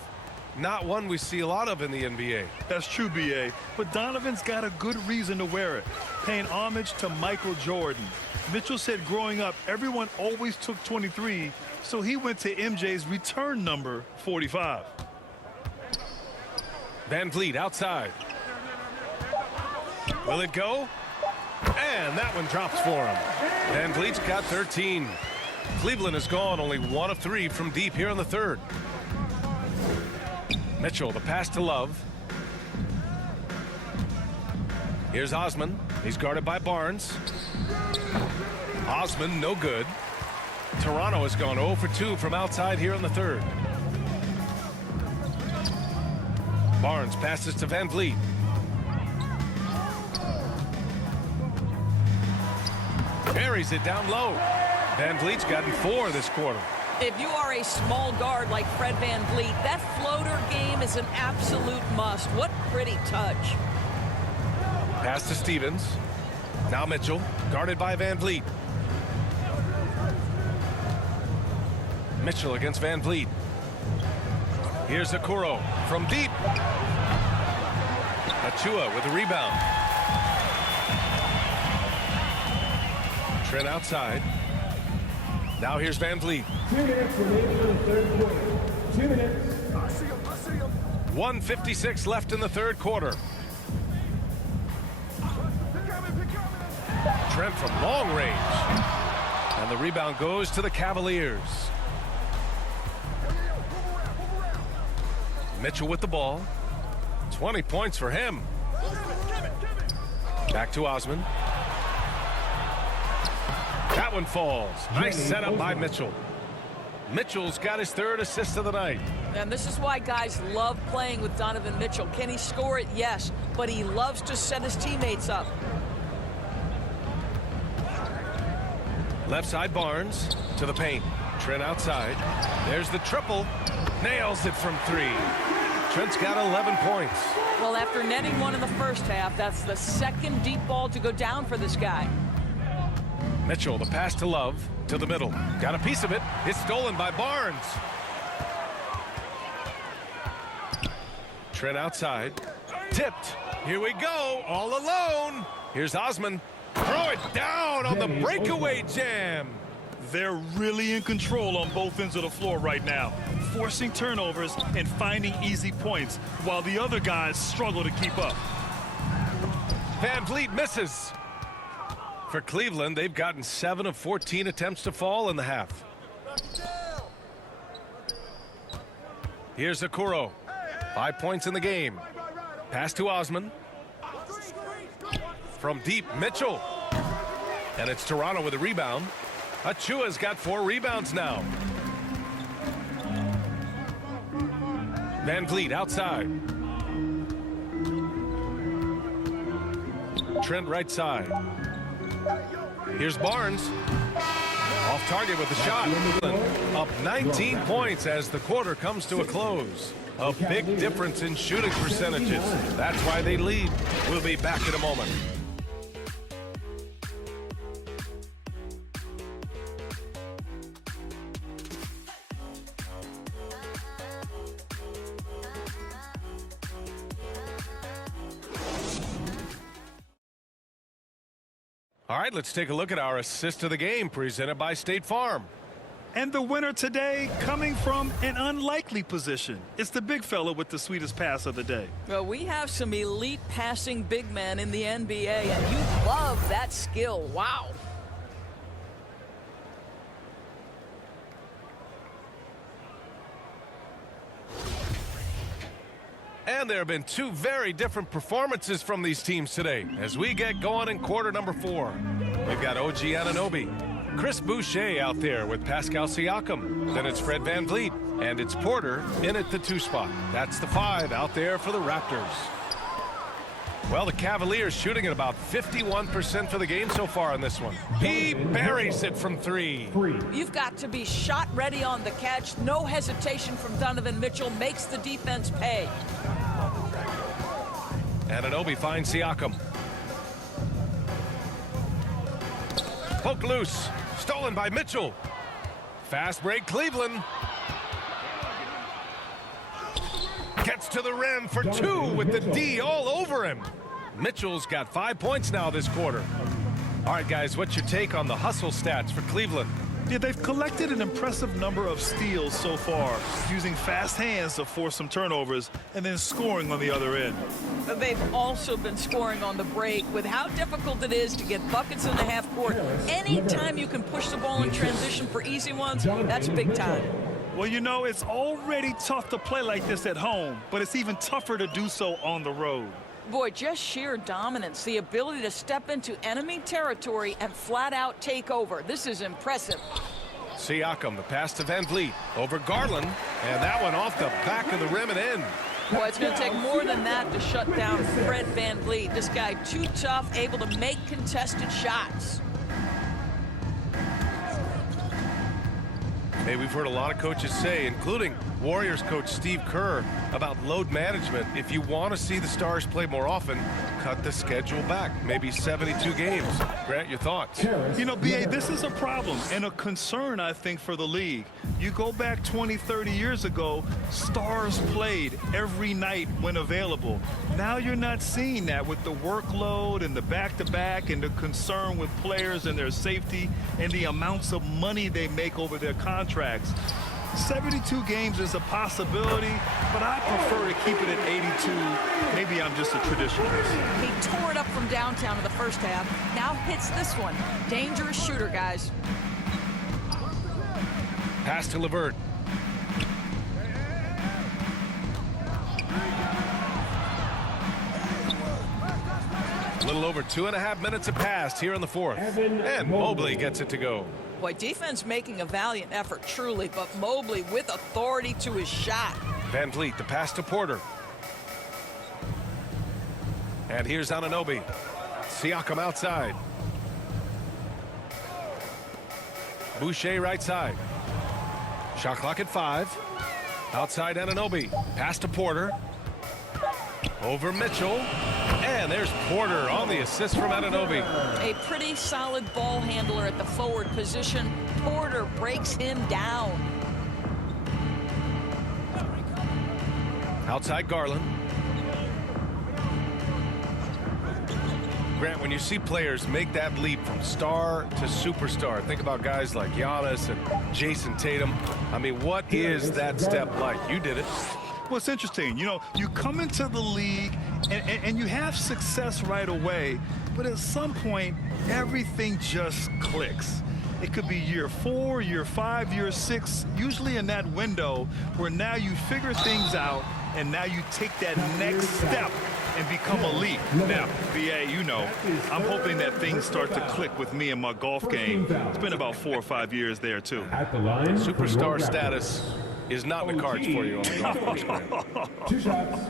Not one we see a lot of in the NBA. That's true, BA. But Donovan's got a good reason to wear it. Paying homage to Michael Jordan. Mitchell said growing up, everyone always took 23, so he went to MJ's return number 45. Van Vliet outside. Will it go? And that one drops for him. Van Vliet's got 13. Cleveland has gone only 1 of 3 from deep here in the third. Mitchell, the pass to Love. Here's Osman. He's guarded by Barnes. Osman, no good. Toronto has gone 0 for 2 from outside here in the third. Barnes passes to Van Vliet. Buries it down low. Van Vliet's gotten 4 this quarter. If you are a small guard like Fred Van Vliet, that floater game is an absolute must. What pretty touch. Pass to Stevens. Now Mitchell, guarded by Van Vliet. Mitchell against Van Vliet. Here's Okoro from deep. Achua with a rebound. Trent outside. Now here's Van Vliet. 2 minutes remaining in the third quarter. 2 minutes. 1:56 left in the third quarter. Trent from long range. And the rebound goes to the Cavaliers. Mitchell with the ball. 20 points for him. Back to Osman. That one falls. Nice setup by Mitchell. Mitchell's got his 3rd assist of the night. And this is why guys love playing with Donovan Mitchell. Can he score it? Yes. But he loves to set his teammates up. Left side Barnes to the paint. Trent outside. There's the triple. Nails it from 3. Trent's got 11 points. Well, after netting 1 in the first half, that's the 2nd deep ball to go down for this guy. Mitchell, the pass to Love, to the middle. Got a piece of it. It's stolen by Barnes. Trent outside. Tipped. Here we go. All alone. Here's Osman. Throw it down on the breakaway jam. They're really in control on both ends of the floor right now, forcing turnovers and finding easy points while the other guys struggle to keep up. Van Vliet misses. For Cleveland, they've gotten 7 of 14 attempts to fall in the half. Here's Okoro. 5 points in the game. Pass to Osman. From deep, Mitchell. And it's Toronto with a rebound. Achua's got 4 rebounds now. Van Vliet outside. Trent right side. Here's Barnes. Off target with the shot. Up 19 points as the quarter comes to a close. A big difference in shooting percentages. That's why they lead. We'll be back in a moment. All right, let's take a look at our assist of the game presented by State Farm. And the winner today coming from an unlikely position. It's the big fella with the sweetest pass of the day. Well, we have some elite passing big men in the NBA, and you love that skill. Wow. And there have been 2 very different performances from these teams today as we get going in quarter number 4. We've got OG Anunoby, Chris Boucher out there with Pascal Siakam. Then it's Fred Van Vliet, and it's Porter in at the 2 spot. That's the 5 out there for the Raptors. Well, the Cavaliers shooting at about 51% for the game so far in this one. He buries it from 3. You've got to be shot ready on the catch. No hesitation from Donovan Mitchell. Makes the defense pay. Anunoby finds Siakam. Poke loose. Stolen by Mitchell. Fast break Cleveland. Gets to the rim for 2 with the D all over him. Mitchell's got 5 points now this quarter. All right, guys, what's your take on the hustle stats for Cleveland? Yeah, they've collected an impressive number of steals so far, using fast hands to force some turnovers and then scoring on the other end. They've also been scoring on the break. With how difficult it is to get buckets in the half court, anytime you can push the ball in transition for easy ones, that's big time. Well, you know, it's already tough to play like this at home, but it's even tougher to do so on the road. Boy, just sheer dominance, the ability to step into enemy territory and flat out take over. This is impressive. Siakam, the pass to Van Vliet over Garland, and that one off the back of the rim and in. Boy, it's going to take more than that to shut down Fred Van Vliet. This guy too tough, able to make contested shots. Hey, we've heard a lot of coaches say, including Warriors coach Steve Kerr, about load management. If you want to see the Stars play more often, cut the schedule back, maybe 72 games. Grant, your thoughts? You know, B.A., this is a problem and a concern, I think, for the league. You go back 20, 30 years ago, Stars played every night when available. Now you're not seeing that with the workload and the back-to-back and the concern with players and their safety and the amounts of money they make over their contracts. 72 games is a possibility, but I prefer to keep it at 82. Maybe I'm just a traditionalist. He tore it up from downtown in the first half. Now hits this one. Dangerous shooter, guys. Pass to LeVert. A little over 2.5 minutes have passed here in the fourth. And Mobley gets it to go. Boy, defense making a valiant effort, truly, but Mobley with authority to his shot. Van Vliet, the pass to Porter. And here's Anunoby. Siakam outside. Boucher right side. Shot clock at 5. Outside Anunoby. Pass to Porter. Over Mitchell. And there's Porter on the assist from Anunoby. A pretty solid ball handler at the forward position. Porter breaks him down. Outside Garland. Grant, when you see players make that leap from star to superstar, think about guys like Giannis and Jason Tatum. I mean, what is that step like? You did it. Well, it's interesting. You know, you come into the league and you have success right away, but at some point, everything just clicks. It could be year 4, year 5, year 6, usually in that window where now you figure things out and now you take that next step and become elite. Now, B.A., you know, I'm hoping that things start to click with me in my golf game. It's been about 4 or 5 years there, too. At the line, Superstar status is not in the cards for you on the golf course, Grant. 2 shots.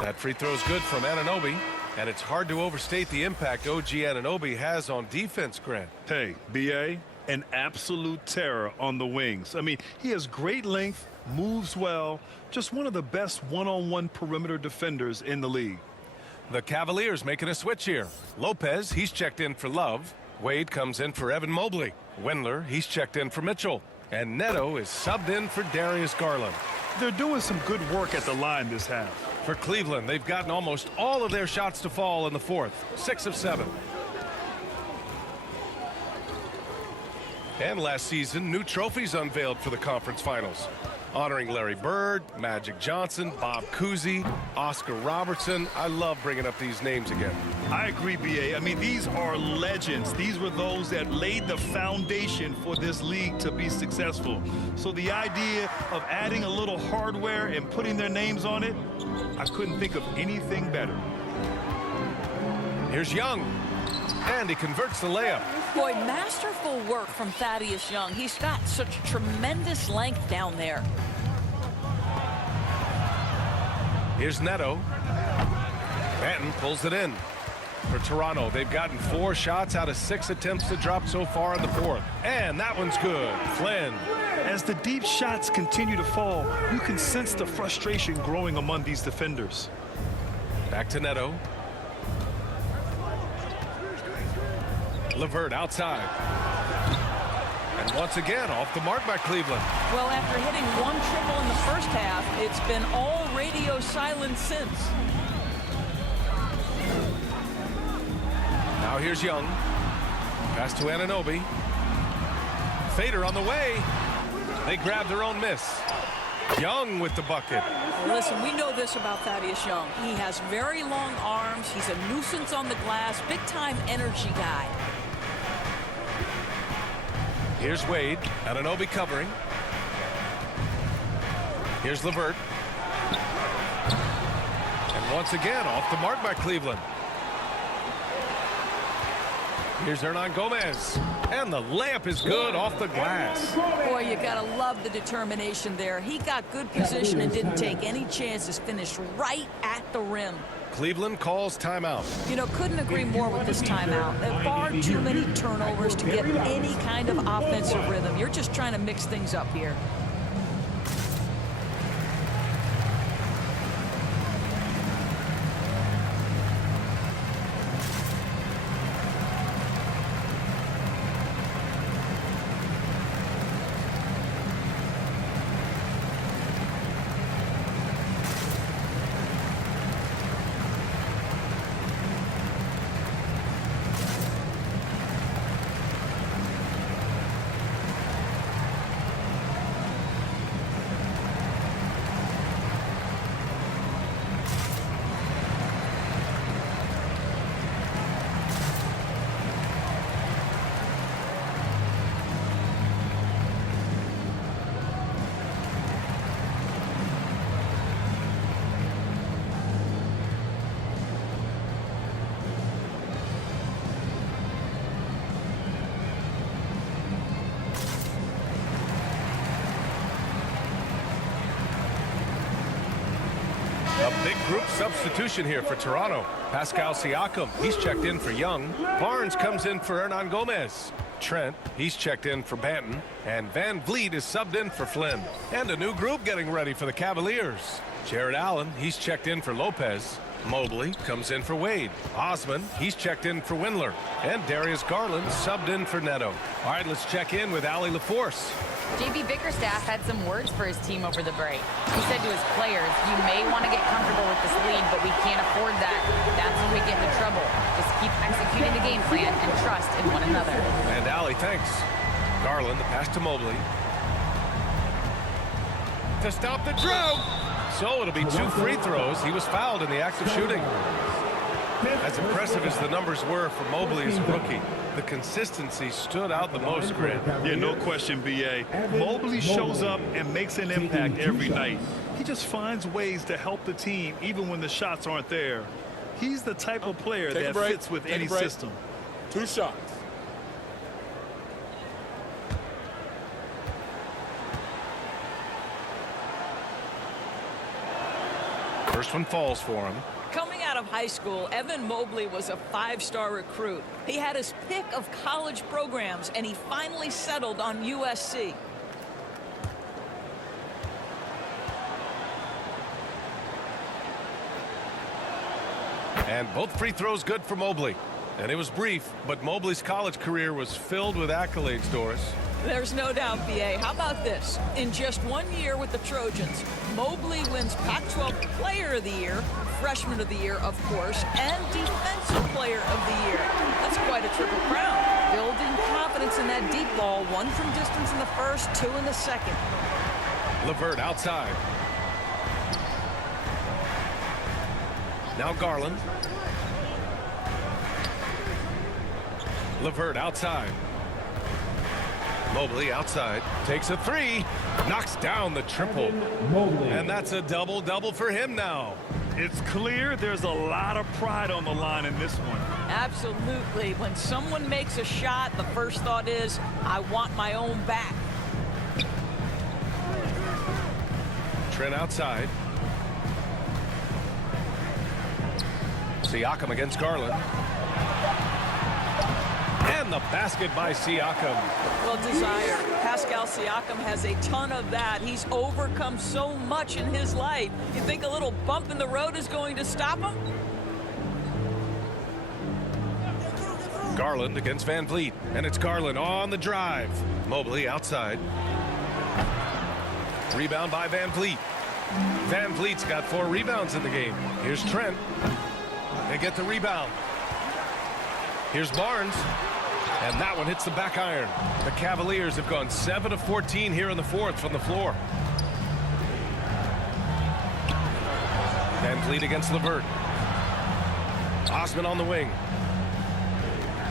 That free throw's good from Anunoby, and it's hard to overstate the impact OG Anunoby has on defense, Grant. Hey, B.A., an absolute terror on the wings. I mean, he has great length, moves well, just one of the best one-on-one perimeter defenders in the league. The Cavaliers making a switch here. Lopez, he's checked in for Love. Wade comes in for Evan Mobley. Windler, he's checked in for Mitchell. And Neto is subbed in for Darius Garland. They're doing some good work at the line this half. For Cleveland, they've gotten almost all of their shots to fall in the fourth. 6 of 7. And last season, new trophies unveiled for the conference finals, honoring Larry Bird, Magic Johnson, Bob Cousy, Oscar Robertson. I love bringing up these names again. I agree, B.A. I mean, these are legends. These were those that laid the foundation for this league to be successful. So the idea of adding a little hardware and putting their names on it, I couldn't think of anything better. Here's Young, and he converts the layup. Boy, masterful work from Thaddeus Young. He's got such tremendous length down there. Here's Neto. Banton pulls it in. for Toronto. They've gotten 4 shots out of 6 attempts to drop so far in the 4th. And that one's good. Flynn. As the deep shots continue to fall, you can sense the frustration growing among these defenders. Back to Neto. LeVert outside. And once again, off the mark by Cleveland. Well, after hitting 1 triple in the first half, it's been all radio silence since. Now here's Young. Pass to Anunoby. Fader on the way. They grab their own miss. Young with the bucket. Listen, we know this about Thaddeus Young. He has very long arms. He's a nuisance on the glass. Big-time energy guy. Here's Wade. Anunoby covering. Here's LeVert. And once again, off the mark by Cleveland. Here's Hernan Gomez. And the layup is good off the glass. Boy, you gotta love the determination there. He got good position and didn't take any chances. Finished right at the rim. Cleveland calls timeout. You know, couldn't agree more with this timeout. There are far too many turnovers to get any kind of offensive rhythm. You're just trying to mix things up here. A big group substitution here for Toronto. Pascal Siakam, he's checked in for Young. Barnes comes in for Hernan Gomez. Trent, he's checked in for Banton. And Van Vliet is subbed in for Flynn. And a new group getting ready for the Cavaliers. Jared Allen, he's checked in for Lopez. Mobley comes in for Wade. Osman, he's checked in for Windler. And Darius Garland subbed in for Neto. All right, let's check in with Allie LaForce. JB Bickerstaff had some words for his team over the break. He said to his players, you may want to get comfortable with this lead, but we can't afford that. That's when we get into trouble. Just keep executing the game plan and trust in one another. And Allie, thanks. Garland, the pass to Mobley. To stop the drought. So it'll be 2 free throws. He was fouled in the act of shooting. As impressive as the numbers were for Mobley as a rookie, the consistency stood out the most, Grant. Yeah, no question, B.A. Mobley shows up and makes an impact every night. He just finds ways to help the team even when the shots aren't there. He's the type of player that fits with any system. 2 shots. First one falls for him. Coming out of high school, Evan Mobley was a 5-star recruit. He had his pick of college programs, and he finally settled on USC. And both free throws good for Mobley. And it was brief, but Mobley's college career was filled with accolades, Doris. There's no doubt, B.A. How about this? In just 1 year with the Trojans, Mobley wins Pac-12 Player of the Year, Freshman of the Year, of course, and Defensive Player of the Year. That's quite a triple crown. Building confidence in that deep ball, 1 from distance in the first, 2 in the second. LeVert outside. Now Garland. LeVert outside. Mobley outside. Takes a 3. Knocks down the triple. And that's a double-double for him now. It's clear there's a lot of pride on the line in this one. Absolutely. When someone makes a shot, the first thought is, I want my own back. Trent outside. Siakam against Garland. And the basket by Siakam. Well, desire. Pascal Siakam has a ton of that. He's overcome so much in his life. You think a little bump in the road is going to stop him? Garland against Van Vliet. And it's Garland on the drive. Mobley outside. Rebound by Van Vliet. Van Vliet's got 4 rebounds in the game. Here's Trent. They get the rebound. Here's Barnes. And that one hits the back iron. The Cavaliers have gone 7 of 14 here in the fourth from the floor. Van Vliet against LeVert. Osman on the wing.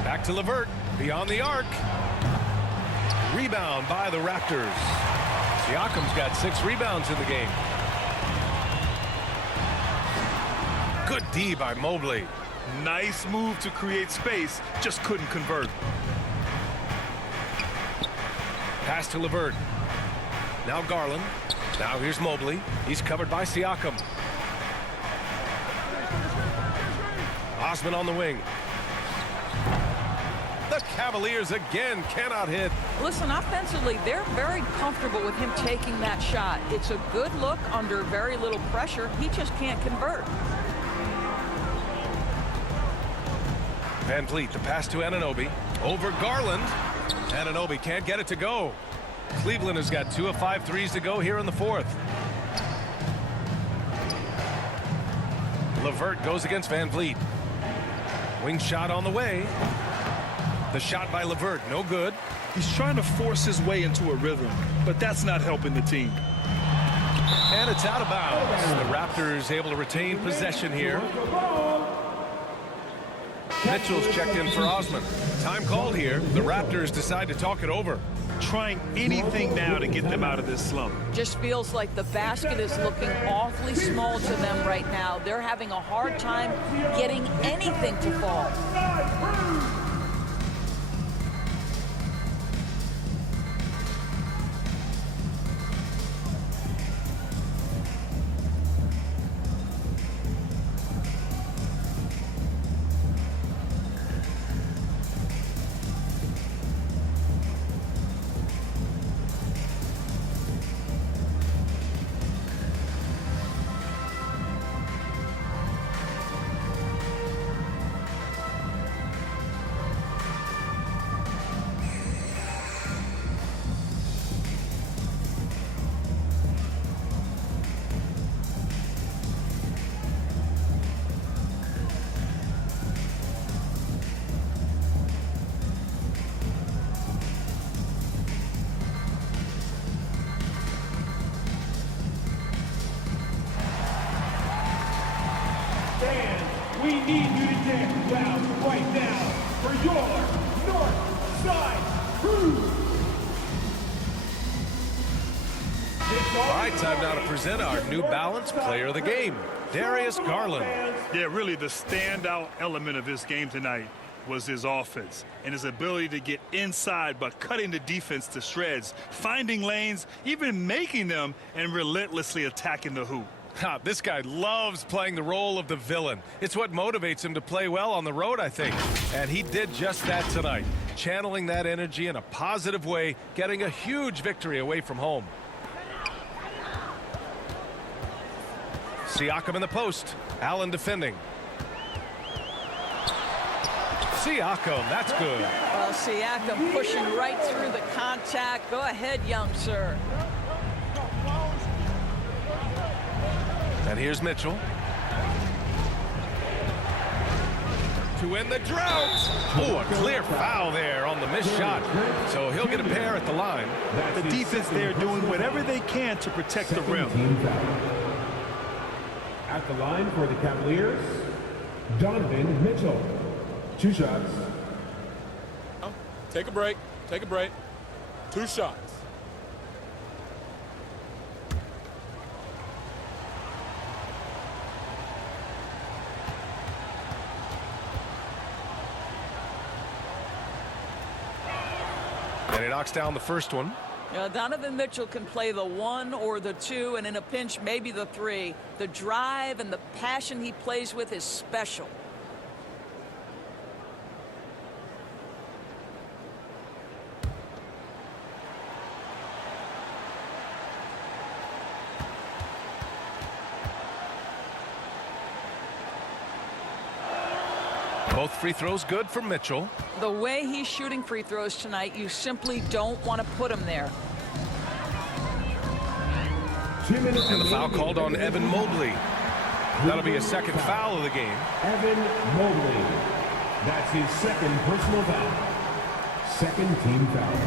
Back to LeVert. Beyond the arc. Rebound by the Raptors. Siakam's got 6 rebounds in the game. Good D by Mobley. Nice move to create space, just couldn't convert. Pass to LeVert. Now Garland. Now here's Mobley. He's covered by Siakam. Osman on the wing. The Cavaliers again cannot hit. Listen, offensively, they're very comfortable with him taking that shot. It's a good look under very little pressure. He just can't convert. Van Vliet, the pass to Anunoby. Over Garland. Anunoby can't get it to go. Cleveland has got 2 of 5 threes to go here in the fourth. LeVert goes against Van Vliet. Wing shot on the way. The shot by LeVert, no good. He's trying to force his way into a rhythm, but that's not helping the team. And it's out of bounds. The Raptors able to retain possession here. Mitchell's checked in for Osman. Time called here. The Raptors decide to talk it over. Trying anything now to get them out of this slump. Just feels like the basket is looking awfully small to them right now. They're having a hard time getting anything to fall. We need you to dance loud right now for your North Side Crew. All right, time now to present our New Balance Player of the Game, Darius Garland. Yeah, really the standout element of this game tonight was his offense and his ability to get inside but cutting the defense to shreds, finding lanes, even making them, and relentlessly attacking the hoop. This guy loves playing the role of the villain. It's what motivates him to play well on the road, I think. And he did just that tonight, channeling that energy in a positive way, getting a huge victory away from home. Siakam in the post. Allen defending. Siakam, that's good. Well, Siakam pushing right through the contact. Go ahead, young sir. And here's Mitchell. To end the drought. Oh, a clear foul there on the missed shot. So he'll get a pair at the line. The defense there doing whatever they can to protect the rim. At the line for the Cavaliers, Donovan Mitchell. 2 shots. Take a break. Take a break. 2 shots. And he knocks down the first one. Donovan Mitchell can play the 1 or the 2, and in a pinch, maybe the 3. The drive and the passion he plays with is special. Both free throws good for Mitchell. The way he's shooting free throws tonight, you simply don't want to put him there. 2 minutes And the foul called on Evan Mobley. That'll be a second foul of the game. Evan Mobley. That's his second personal foul. Second team foul.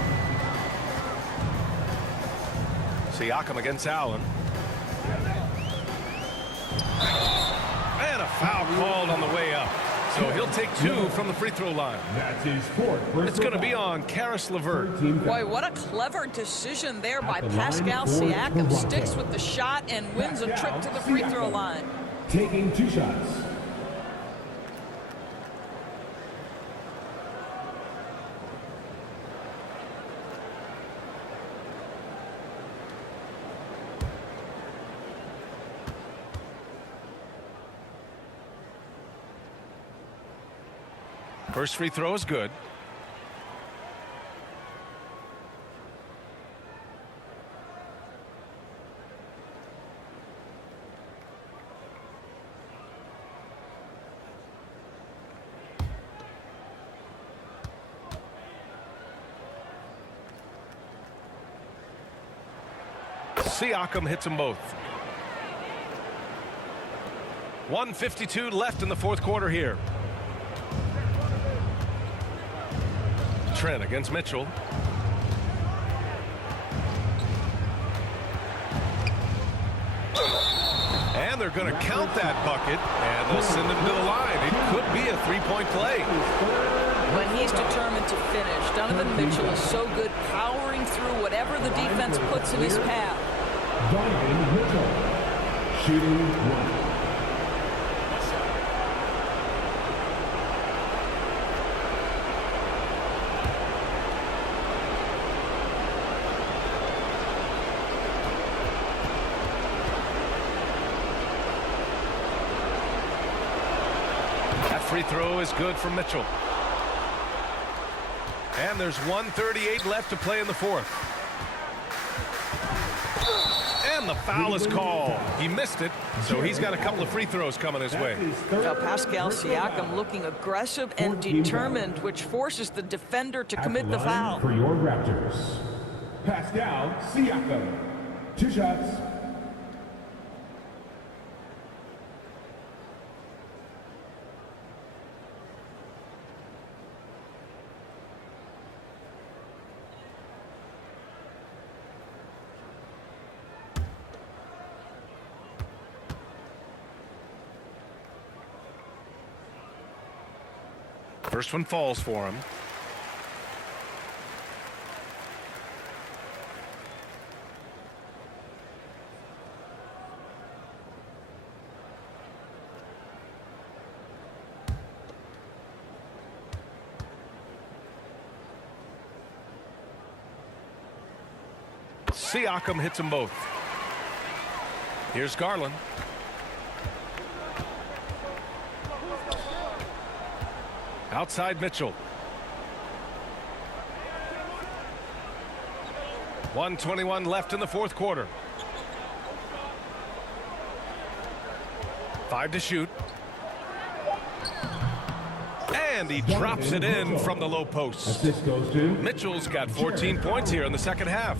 Siakam against Allen. And a foul called on the way up. So he'll take 2 from the free throw line. That's his fourth personal It's going to be foul. on Karis LeVert. Boy, what a clever decision there by Pascal Siakam. Sticks with the shot and wins a trip to the free throw line. Taking 2 shots. First free throw is good. Siakam hits them both. 1:52 left in the fourth quarter here. Trent against Mitchell. And they're going to count that bucket, and they'll send him to the line. It could be a three-point play. When he's determined to finish, Donovan Mitchell is so good powering through whatever the defense puts in his path. Donovan Mitchell. Shooting 1. That free throw is good for Mitchell. And there's 1:38 left to play in the fourth. And the foul is called. He missed it, so he's got a couple of free throws coming his way. Now Pascal Siakam looking aggressive and determined, which forces the defender to commit the foul. For your Raptors, Pascal Siakam. 2 shots. First one falls for him. Siakam hits them both. Here's Garland. Outside Mitchell. 1:21 left in the fourth quarter. 5 to shoot. And he drops it in from the low post. Assist goes to Mitchell's got 14 points here in the second half.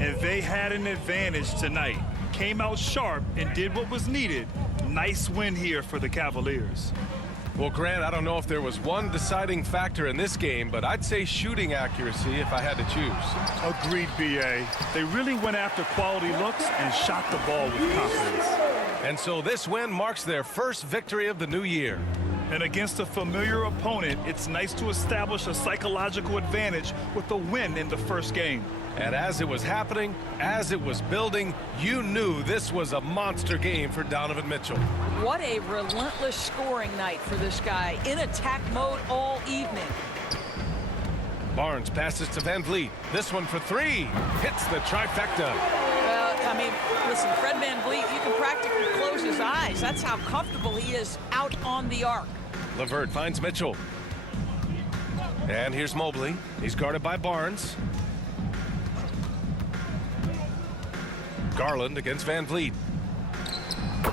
And they had an advantage tonight. Came out sharp and did what was needed. Nice win here for the Cavaliers. Well, Grant, I don't know if there was one deciding factor in this game, but I'd say shooting accuracy if I had to choose. Agreed, B.A. They really went after quality looks and shot the ball with confidence. And so this win marks their first victory of the new year. And against a familiar opponent, it's nice to establish a psychological advantage with a win in the first game. And as it was happening, as it was building, you knew this was a monster game for Donovan Mitchell. What a relentless scoring night for this guy, in attack mode all evening. Barnes passes to Van Vliet. This one for 3. Hits the trifecta. I mean, listen, Fred Van Vliet, you can practically close his eyes. That's how comfortable he is out on the arc. LeVert finds Mitchell. And here's Mobley. He's guarded by Barnes. Garland against Van Vliet.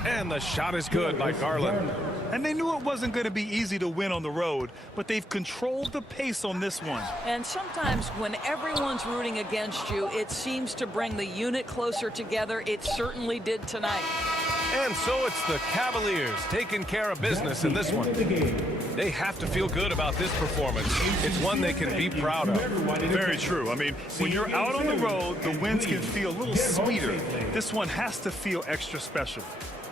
And the shot is good by Garland. And they knew it wasn't going to be easy to win on the road, but they've controlled the pace on this one. And sometimes when everyone's rooting against you, it seems to bring the unit closer together. It certainly did tonight. And so it's the Cavaliers taking care of business in this one. They have to feel good about this performance. It's one they can be proud of. Very true. I mean, when you're out on the road, the wins can feel a little sweeter. This one has to feel extra special.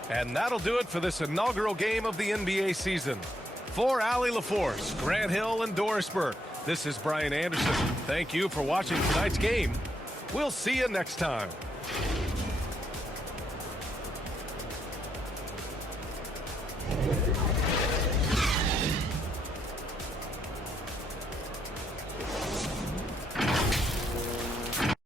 And that'll do it for this inaugural game of the NBA season. For Allie LaForce, Grant Hill, and Doris Burke, this is Brian Anderson. Thank you for watching tonight's game. We'll see you next time.